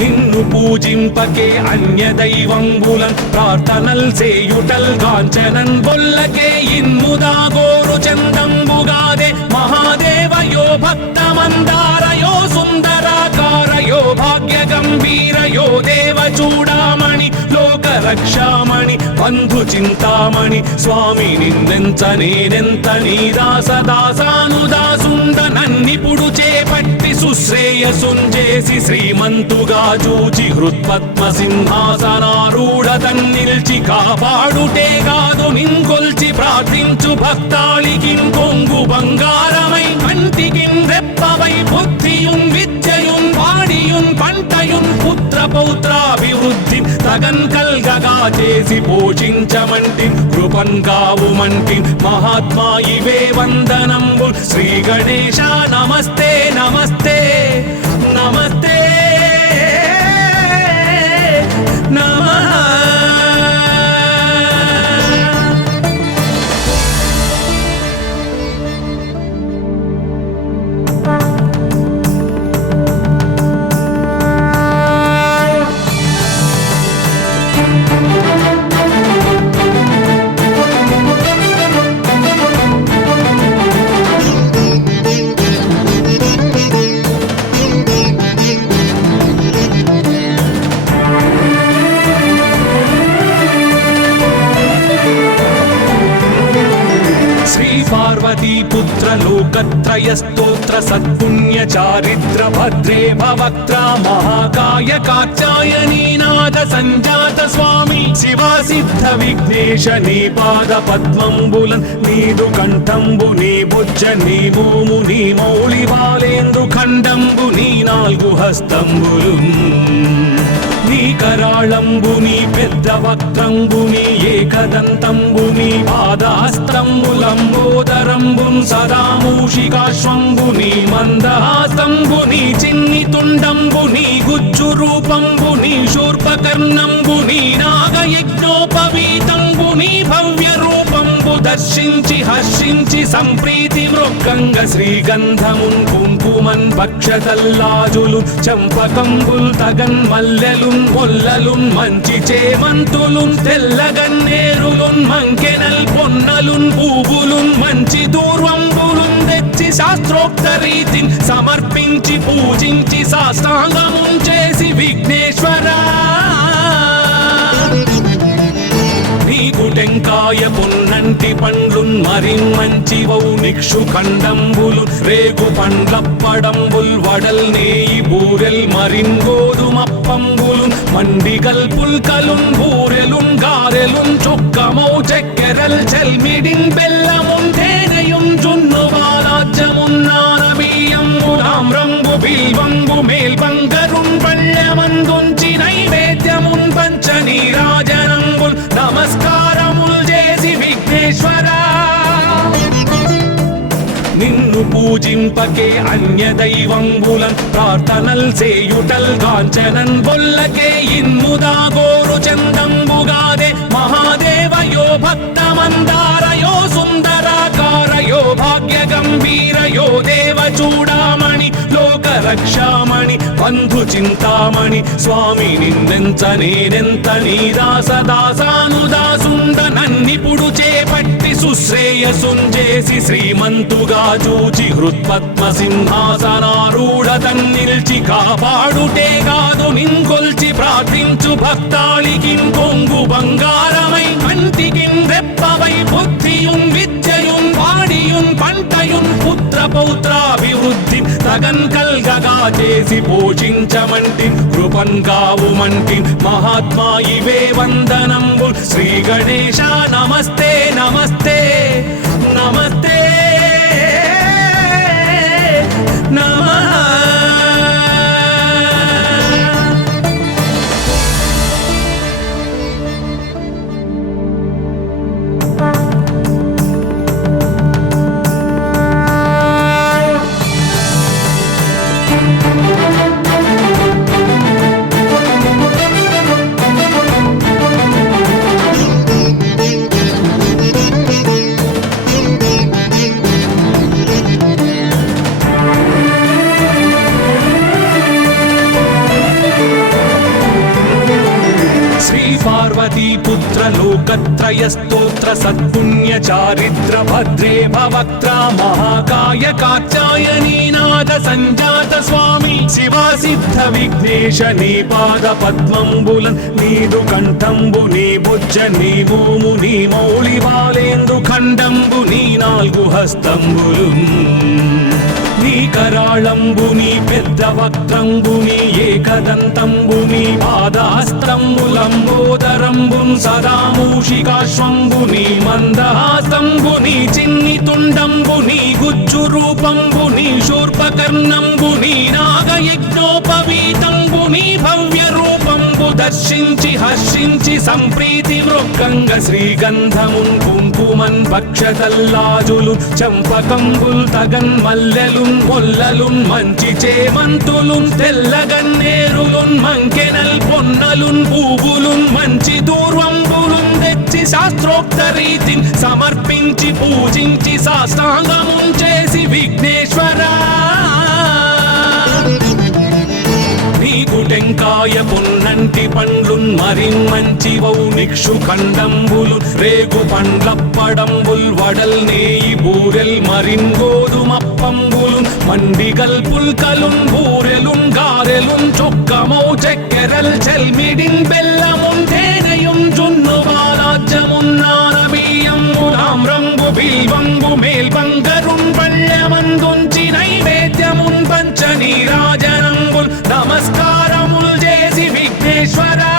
నిన్ను పూజింపకే అన్య దైవంబులన్ ప్రార్థనల్ సేయుటల్ కాంచనన్ బొల్లకే ఇన్ముదా గోరు చందంబుగాదే మహాదేవయో భక్తమందారయో సుందరాకారయో భాగ్య గంభీరయో దేవ చూడామణి లోక రక్షామణి బంధు చింతామణి స్వామి నిన్నెంత నేనెంత నీ దాసదాసానుదాసుండ నన్నిపుడు చేపట్టి సుశ్రేయసుంజేసి శ్రీమంతుగా చూచి హృత్పద్మ సింహాసనారూఢ తన్నిల్చి కాపాడుటే కాదు నింకొల్చి ప్రార్థించు భక్తాళికిన్ కొంగు బంగారమై కంటికిన్ రెప్పవై బుద్ధియున్ విద్యయున్ వాడియున్ పంటయున్ పుత్ర పౌత్రాభివృద్ధి తగన్ కల్గగా చేసి పోషించమంటి కృపన్ కావుమంటి మహాత్మా ఇవే వందనంబు శ్రీ గణేశ నమస్తే నమస్తే నమస్తే నమః పుత్ర లోకత్రయ స్తోత్ర సత్పుణ్య చారిత్ర భద్రే భవక్త్ర మహాకాయ కాచాయనీనాథ సంజాత స్వామి శివా సిద్ధ విఘ్నేశ నీ పాద పద్మంబులన్ నీదు కంఠంబు నీ బుజ్జ నీ మోము నీ మౌళి బాలేందు ఖండంబు నీ నాలుగు హస్తంబులు నీ కరాళంబు నీ పెద్ద వక్త్రంబు నీ ఏకదంతంబు నీ పాదహస్తంబులంబోదరంబు సదా మూషికాశ్వంబు నీ మందహాసంబు నీ చిన్ని తుండంబు నీ గుజ్జు రూపంబు నీ శూర్పకర్ణంబు నీ నాగయజ్ఞోపవీతంబు నీ భవ్య రూపంబు దర్శించి హర్షించి సంప్రీతి మృక్కంగ శ్రీగంధమున్ కుంకుమన్ భక్షతల్లాజులు చంపకంబుల్ తగన్ మల్లెలున్ మొల్లలున్ మంచి చేమంతులున్ తెల్లగన్నేరులున్ మంకెనల్ పొన్నలున్ పూవులున్ మంచి దూర్వంబులున్ తెచ్చి శాస్త్రోక్త రీతిని సమర్పించి పూజించి సాష్టాంగమున్ చేసి విఘ్నేశ్వరా నీకు టెంకాయ పొన్నంటి పండ్లున్ మరిన్మంచివౌ నిక్షు ఖండంబులు రేగు పండ్లప్పడంబుల్ వడల్ నేయి బూరెల్ మరిన్ గోధుమప్పంబులు మండిగల్ పుల్కలున్ బూరెలున్ గారెలున్ చొక్కమౌ చెక్కెరల్ చెల్మిడిన్ బెల్లమున్ తేనెయున్ జున్ను వాలాజ్యమున్ నానబియ్యంబులామ్రంబు బిల్వంబు మేల్బంగరున్ పళ్ళెమందుంచి నైవేద్యమున్ పంచ నీరాజనంబుల్ నమస్కారముల్ చేసి విఘ్నేశ్వరా నిన్ను పూజింపకే అన్య దైవంబులన్ ప్రార్థనల్ సేయుటల్ కాంచనన్ బొల్లకే ఇన్ముదా గోరు చందంబుగాదే మహాదేవయో భక్తమందారయో సుందరాకారయో భాగ్య గంభీరయో దేవ చూడామణి లోక రక్షామణి బంధు చింతామణి స్వామి నిన్నెంత నేనెంత నీ దాసదాసానుదాసుండ నన్నిపుడు చేపట్టి సుశ్రేయసుంజేసి శ్రీమంతుగా చూచి హృత్పద్మ సింహాసనారూఢ తన్నిల్చి కాపాడుటే కాదు నింకొల్చి ప్రార్థించు భక్తాళికిన్ కొంగు బంగారమై కంటికిన్ రెప్పవై బుద్ధియున్ విద్యయున్ వాడియున్ పంటయున్ పుత్ర పౌత్రాభివృద్ధి తగన్ కల్గగా చేసి పోషించమంటి కృపన్ కావుమంటి మహాత్మా ఇవే వందనంబు శ్రీ గణేశ నమస్తే నమస్తే నమస్తే నమః पुत्र लोकत्रय स्तोत्र सत्पुण्य चारित्र भद्रे भवक्त्रा महाकाय कात्यायनी नाद संजात स्वामी शिवा सिद्ध विघ्नेश नी पाद पद्मंबुलन नीदु कंठंबु नी बुज्ज नी भूमु नी मौళి బాలేందు ఖండంబు నీ నాలుగు హస్తంబులు నీ కరాళంబు నీ పెద్ద వక్త్రంబు నీ ఏకదంతంబు నీ పాదహస్తంబులంబోదరంబున్ సదా మూషికాశ్వంబు నీ మందహాసంబు నీ చిన్ని తుండంబు నీ గుజ్జు రూపంబు నీ శూర్పకర్ణంబు నీ నాగయజ్ఞోపవీతంబు నీ భవ్య రూపంబు దర్శించి హర్షించి సంప్రీతి వృక్కంగ శ్రీగంధమున్ కుంకుమన్ భక్షతల్లాజులు చంపకంబుల్ తగన్ మల్లెలున్ మొల్లలున్ మంచి చేమంతులున్ తెల్లగన్నేరులున్ మంకెనల్ పొన్నలున్ పూవులున్ మంచి దూర్వంబులున్ తెచ్చి శాస్త్రోక్త రీతిని సమర్పించి పూజించి సాష్టాంగమున్ చేసి విఘ్నేశ్వరా నీకు టెంకాయ పొన్నంటి పండ్లున్ మరిన్ మంచి వౌ నిక్షు ఖండంబులు రేగు పండ్లప్పడంబుల్ వడల్ నేయి బూరెల్ మరిన్ గోధుమప్పంబులు మండిగల్ పుల్కలున్ బూరెలున్ గారెలున్ చొక్కమౌ చక్కెరల్ చెల్మిడిన్ బెల్లమున్ తేనెయున్ జున్ను బాలాజ్యమున్ నానబియ్యంబులాం రంగు బిల్వంబు మేల్బంగరున్ పళ్ళమందుంచి నైవేద్యమున్ పంచ నీరాజనంబుల్ నమస్కారముల్ చేసి విఘ్నేశ్వరా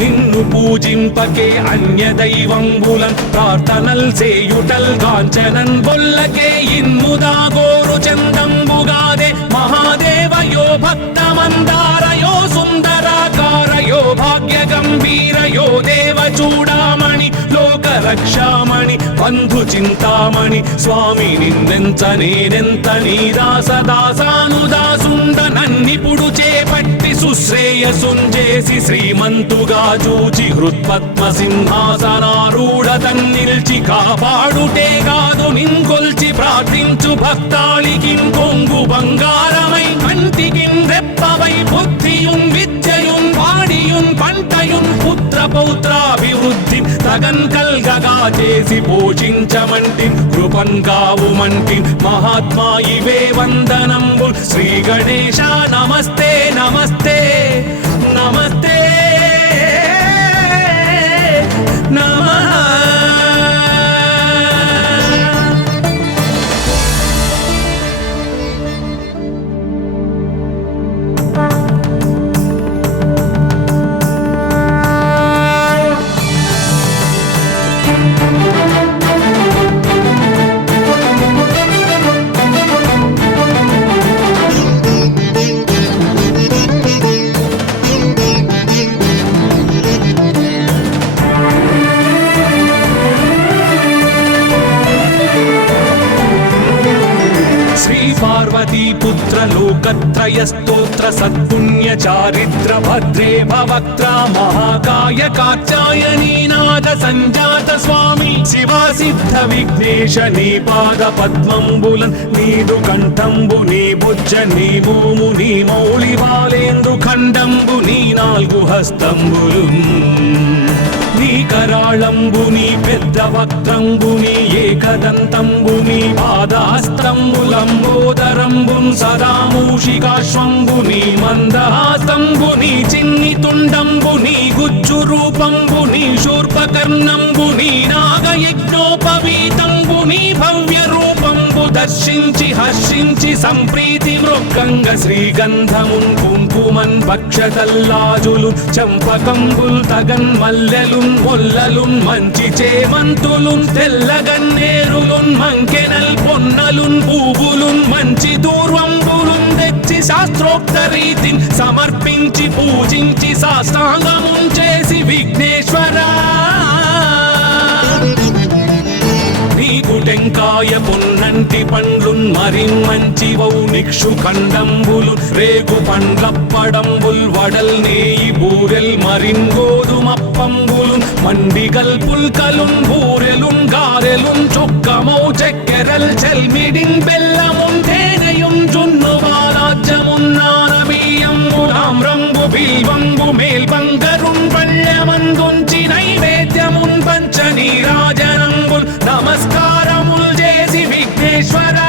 నిన్ను పూజింపకే అన్య దైవంబులన్ ప్రార్థనల్ సేయుటల్ కాంచనన్ బొల్లకే ఇన్ముదా గోరు చందంబుగాదే మహాదేవయో భక్తమందారయో సుందరాకారయో భాగ్య గంభీరయో దేవ చూడామణి లోక రక్షామణి బంధు చింతామణి స్వామి నిన్నెంత నేనెంత నీ దాసదాసానుదాసుండ నన్నిపుడు చేపట్టి సుశ్రేయసుంజేసి శ్రీమంతుగా చూచి హృత్పద్మ సింహాసనారూఢ తన్నిల్చి కాపాడుటే కాదు నింకొల్చి ప్రార్థించు భక్తాళికిన్ కొంగు బంగారమై కంటికిన్ రెప్పవై బుద్ధియున్ విద్యయున్ వాడియున్ పంటయున్ పుత్ర పౌత్రాభివృద్ధి తగన్ కల్గగా చేసి పోషించమంటి కృపన్ కావుమంటి మహాత్మా ఇవే వందనంబు శ్రీ గణేశ నమస్తే నమస్తే నమస్తే నమః पुत्र लोकत्रय स्तोत्र सत्पुण्य चारित्र भद्रे भवक्त्रा महाकाय कात्यायनी नाद संजात स्वामी शिवा सिद्ध विघ्नेश नी पाद पद्मंबुलन नीदु कंठंबु नी बुज्ज नी भूमु नी मौళి బాలేందు ఖండంబు నీ నాలుగు హస్తంబులు నీ కరాళంబు నీ పెద్ద వక్త్రంబు నీ ఏకదంతంబు నీ పాదహస్తంబులంబోదరంబున్ సదా మూషికాశ్వంబు నీ మందహాసంబు నీ చిన్ని తుండంబు నీ గుజ్జు రూపంబు నీ శూర్పకర్ణంబు నీ నాగయజ్ఞోపవీతంబు నీ భవ్య రూపంబు దర్శించి హర్షించి సంప్రీతి వృక్కంగ శ్రీగంధమున్ కుంకుమన్ భక్షతల్లాజులు చంపకంబుల్ తగన్ మల్లెలున్ మొల్లలున్ మంచి చేమంతులున్ తెల్లగన్నేరులున్ మంకెనల్ పొన్నలున్ పూవులున్ మంచి దూర్వంబులున్ తెచ్చి శాస్త్రోక్త రీతిని సమర్పించి పూజించి సాష్టాంగమున్ చేసి విఘ్నేశ్వరా నీకు టెంకాయ పొన్నంటి పండ్లున్ మరిన్ మంచి వౌ నిక్షు ఖండంబులు రేగు పండ్లప్పడంబుల్ వడల్ నేయి బూరెల్ మరిన్ గోధుమప్పంబులు మండిగల్ పుల్కలున్ బూరెలున్ గారెలున్ చొక్కమౌ చక్కెరల్ చెల్మిడిన్ బెల్లమున్ తేనెయున్ జున్ను బాలాజ్యమున్ నానబియ్యంబులాం రంగు బిల్వంబు మేల్బంగరున్ పళ్ళమందుంచి నైవేద్యమున్ పంచ నీరాజనంబుల్ నమస్కారముల్ చేసి విఘ్నేశ్వరా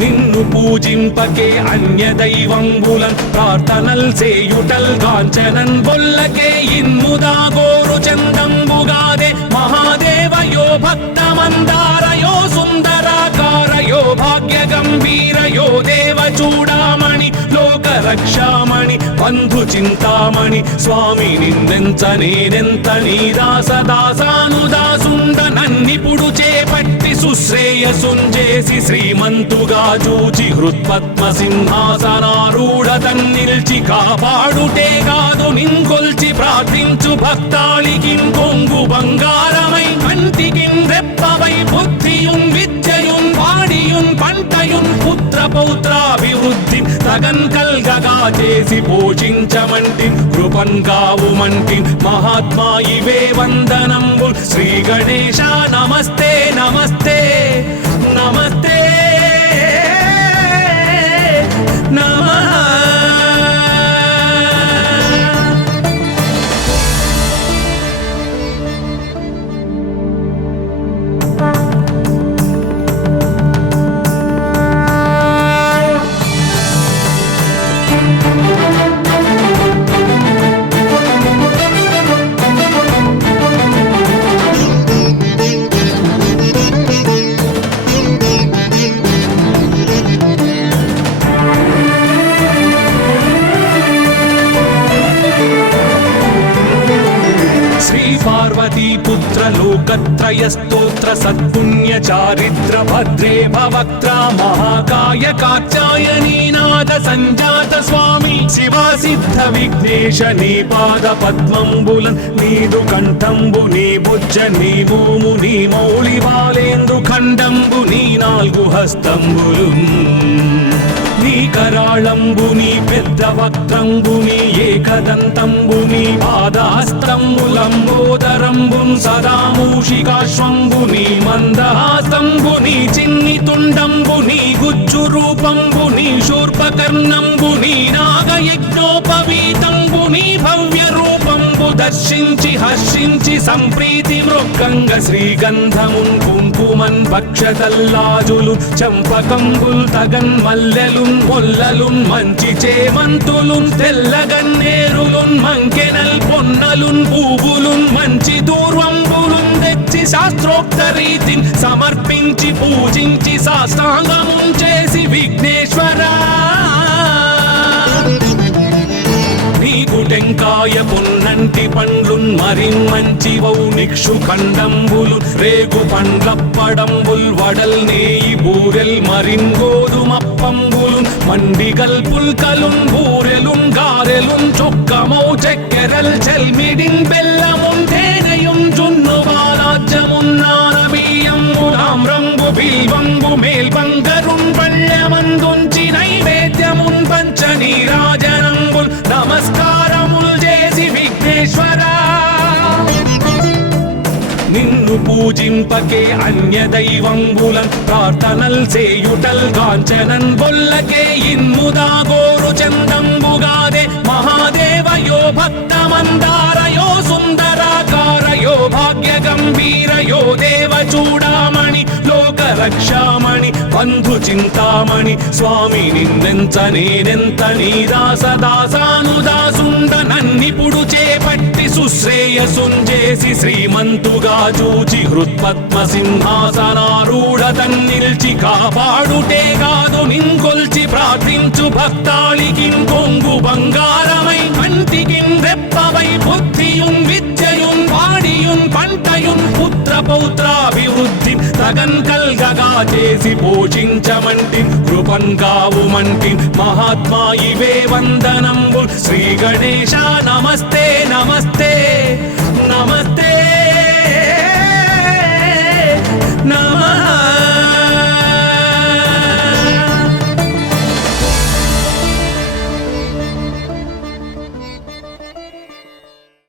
నిన్ను పూజింపకే అన్య దైవంబులన్ ప్రార్థనల్ సేయుటల్ కాంచనన్ బొల్లకే ఇన్ముదా గోరు చందంబుగాదే మహాదేవయో భక్తమందారయో సుందరాకారయో భాగ్య గంభీరయో దేవ చూడామణి లోక రక్షామణి బంధు చింతామణి స్వామి నిన్నెంత నేనెంత నీ దాసదాసానుదాసుండ నన్నిపుడు చేపట్టి సుశ్రేయసుంజేసి శ్రీమంతుగా చూచి హృత్పద్మ సింహాసనారూఢ తన్నిల్చి కాపాడుటే కాదు నింకొల్చి ప్రార్థించు భక్తాళికిం కొంగు బంగారమై కంటికిం రెప్పవై బుద్ధియున్ విద్యయున్ వాడియున్ పంటయున్ పుత్ర పౌత్రాభివృద్ధి తగన్ కల్గగా చేసి పోషించమంటి కృపన్ కావుమంటి మహాత్మా ఇవే వందనంబు శ్రీ గణేశ నమస్తే నమస్తే నమస్తే నమః पुत्र लोकत्रय स्तोत्र सत्पुण्य चारित्र भद्रे भवक्त्र महाकाय कात्यायनी नाद संजात स्वामी शिवा सिद्ध विघ्नेश नी पाद पद्मंबुलन् नीदु कंठंबु नी भुज नी भूमु नी मौळि बालेंद्रु खंडंबु नी नाल्गु हस्तंबुलुन् నీ కరాళంబు నీ పెద్ద వక్త్రంబు నీ ఏకదంతంబు నీ పాదహస్తంబులంబోదరంబున్ సదా మూషికాశ్వంబు నీ మందహాసంబు నీ చిన్ని తుండంబు నీ గుజ్జు రూపంబు నీ శూర్పకర్ణంబు నీ నాగయజ్ఞోపవీతంబు నీ భవ్య రూపంబు దర్శించి హర్షించి సంప్రీతి మృక్కంగ శ్రీగంధమున్ కుంకుమన్ భక్షతల్లాజులు చంపకంబుల్ తగన్ మల్లెలున్ మొల్లలున్ మంచి చేమంతులున్ తెల్లగన్నేరులున్ మంకెనల్ పొన్నలున్ పూవులున్ మంచి దూర్వంబులున్ తెచ్చి శాస్త్రోక్త రీతిని సమర్పించి పూజించి సాష్టాంగమున్ చేసి విఘ్నేశ్వరా నీకు టెంకాయ పొన్నంటి పండ్లున్ మరిన్మంచివౌ నిక్షు ఖండంబులు రేగు పండ్లప్పడంబుల్ వడల్ నేయి బూరెల్ మరిన్ గోధుమప్పంబులు మండిగల్ పుల్కలున్ బూరెలున్ గారెలున్ చొక్కమౌ చెక్కెరల్ చెల్మిడిన్ బెల్లమున్ తేనెయున్ జున్ను బాలాజ్యమున్ నానబియ్యంబు తామ్రంబు బిల్వంబు మేల్బంగరున్ పళ్ళమందుంచి నైవేద్యమున్ పంచ నీరాజనంబుల్ నమస్కారముల్ చేసి విఘ్నేశ్వరా నిన్ను పూజింపకే అన్య దైవంబులన్ ప్రార్థనల్ సేయుటల్ కాంచనన్ బొల్లకే ఇన్ముదా గోరు చందంబుగాదే మహాదేవయో భక్తమందారయో సుందరాకారయో భాగ్య గంభీరయో దేవ చూడామణి లోక రక్షామణి బంధు చింతామణి స్వామి నిన్నెంత నేనెంత నీ దాసదాసానుదాసుండ నన్నిపుడు చేపట్టి సుశ్రేయసుంజేసి శ్రీమంతుగా చూచి హృత్పద్మ సింహాసనారూఢ తన్నిల్చి కాపాడుటే కాదు నింకొల్చి ప్రార్థించు భక్తాళికిం కొంగు బంగారమై కంటికిం రెప్పవై బుద్ధియున్ విద్యయున్ వాడియున్ పంటయున్ పుత్ర పౌత్రాభివృద్ధి తగన్ కల్గగా చేసి పోషించమంటి కృపన్ కావుమంటి మహాత్మా ఇవే వందనంబు శ్రీ గణేశ నమస్తే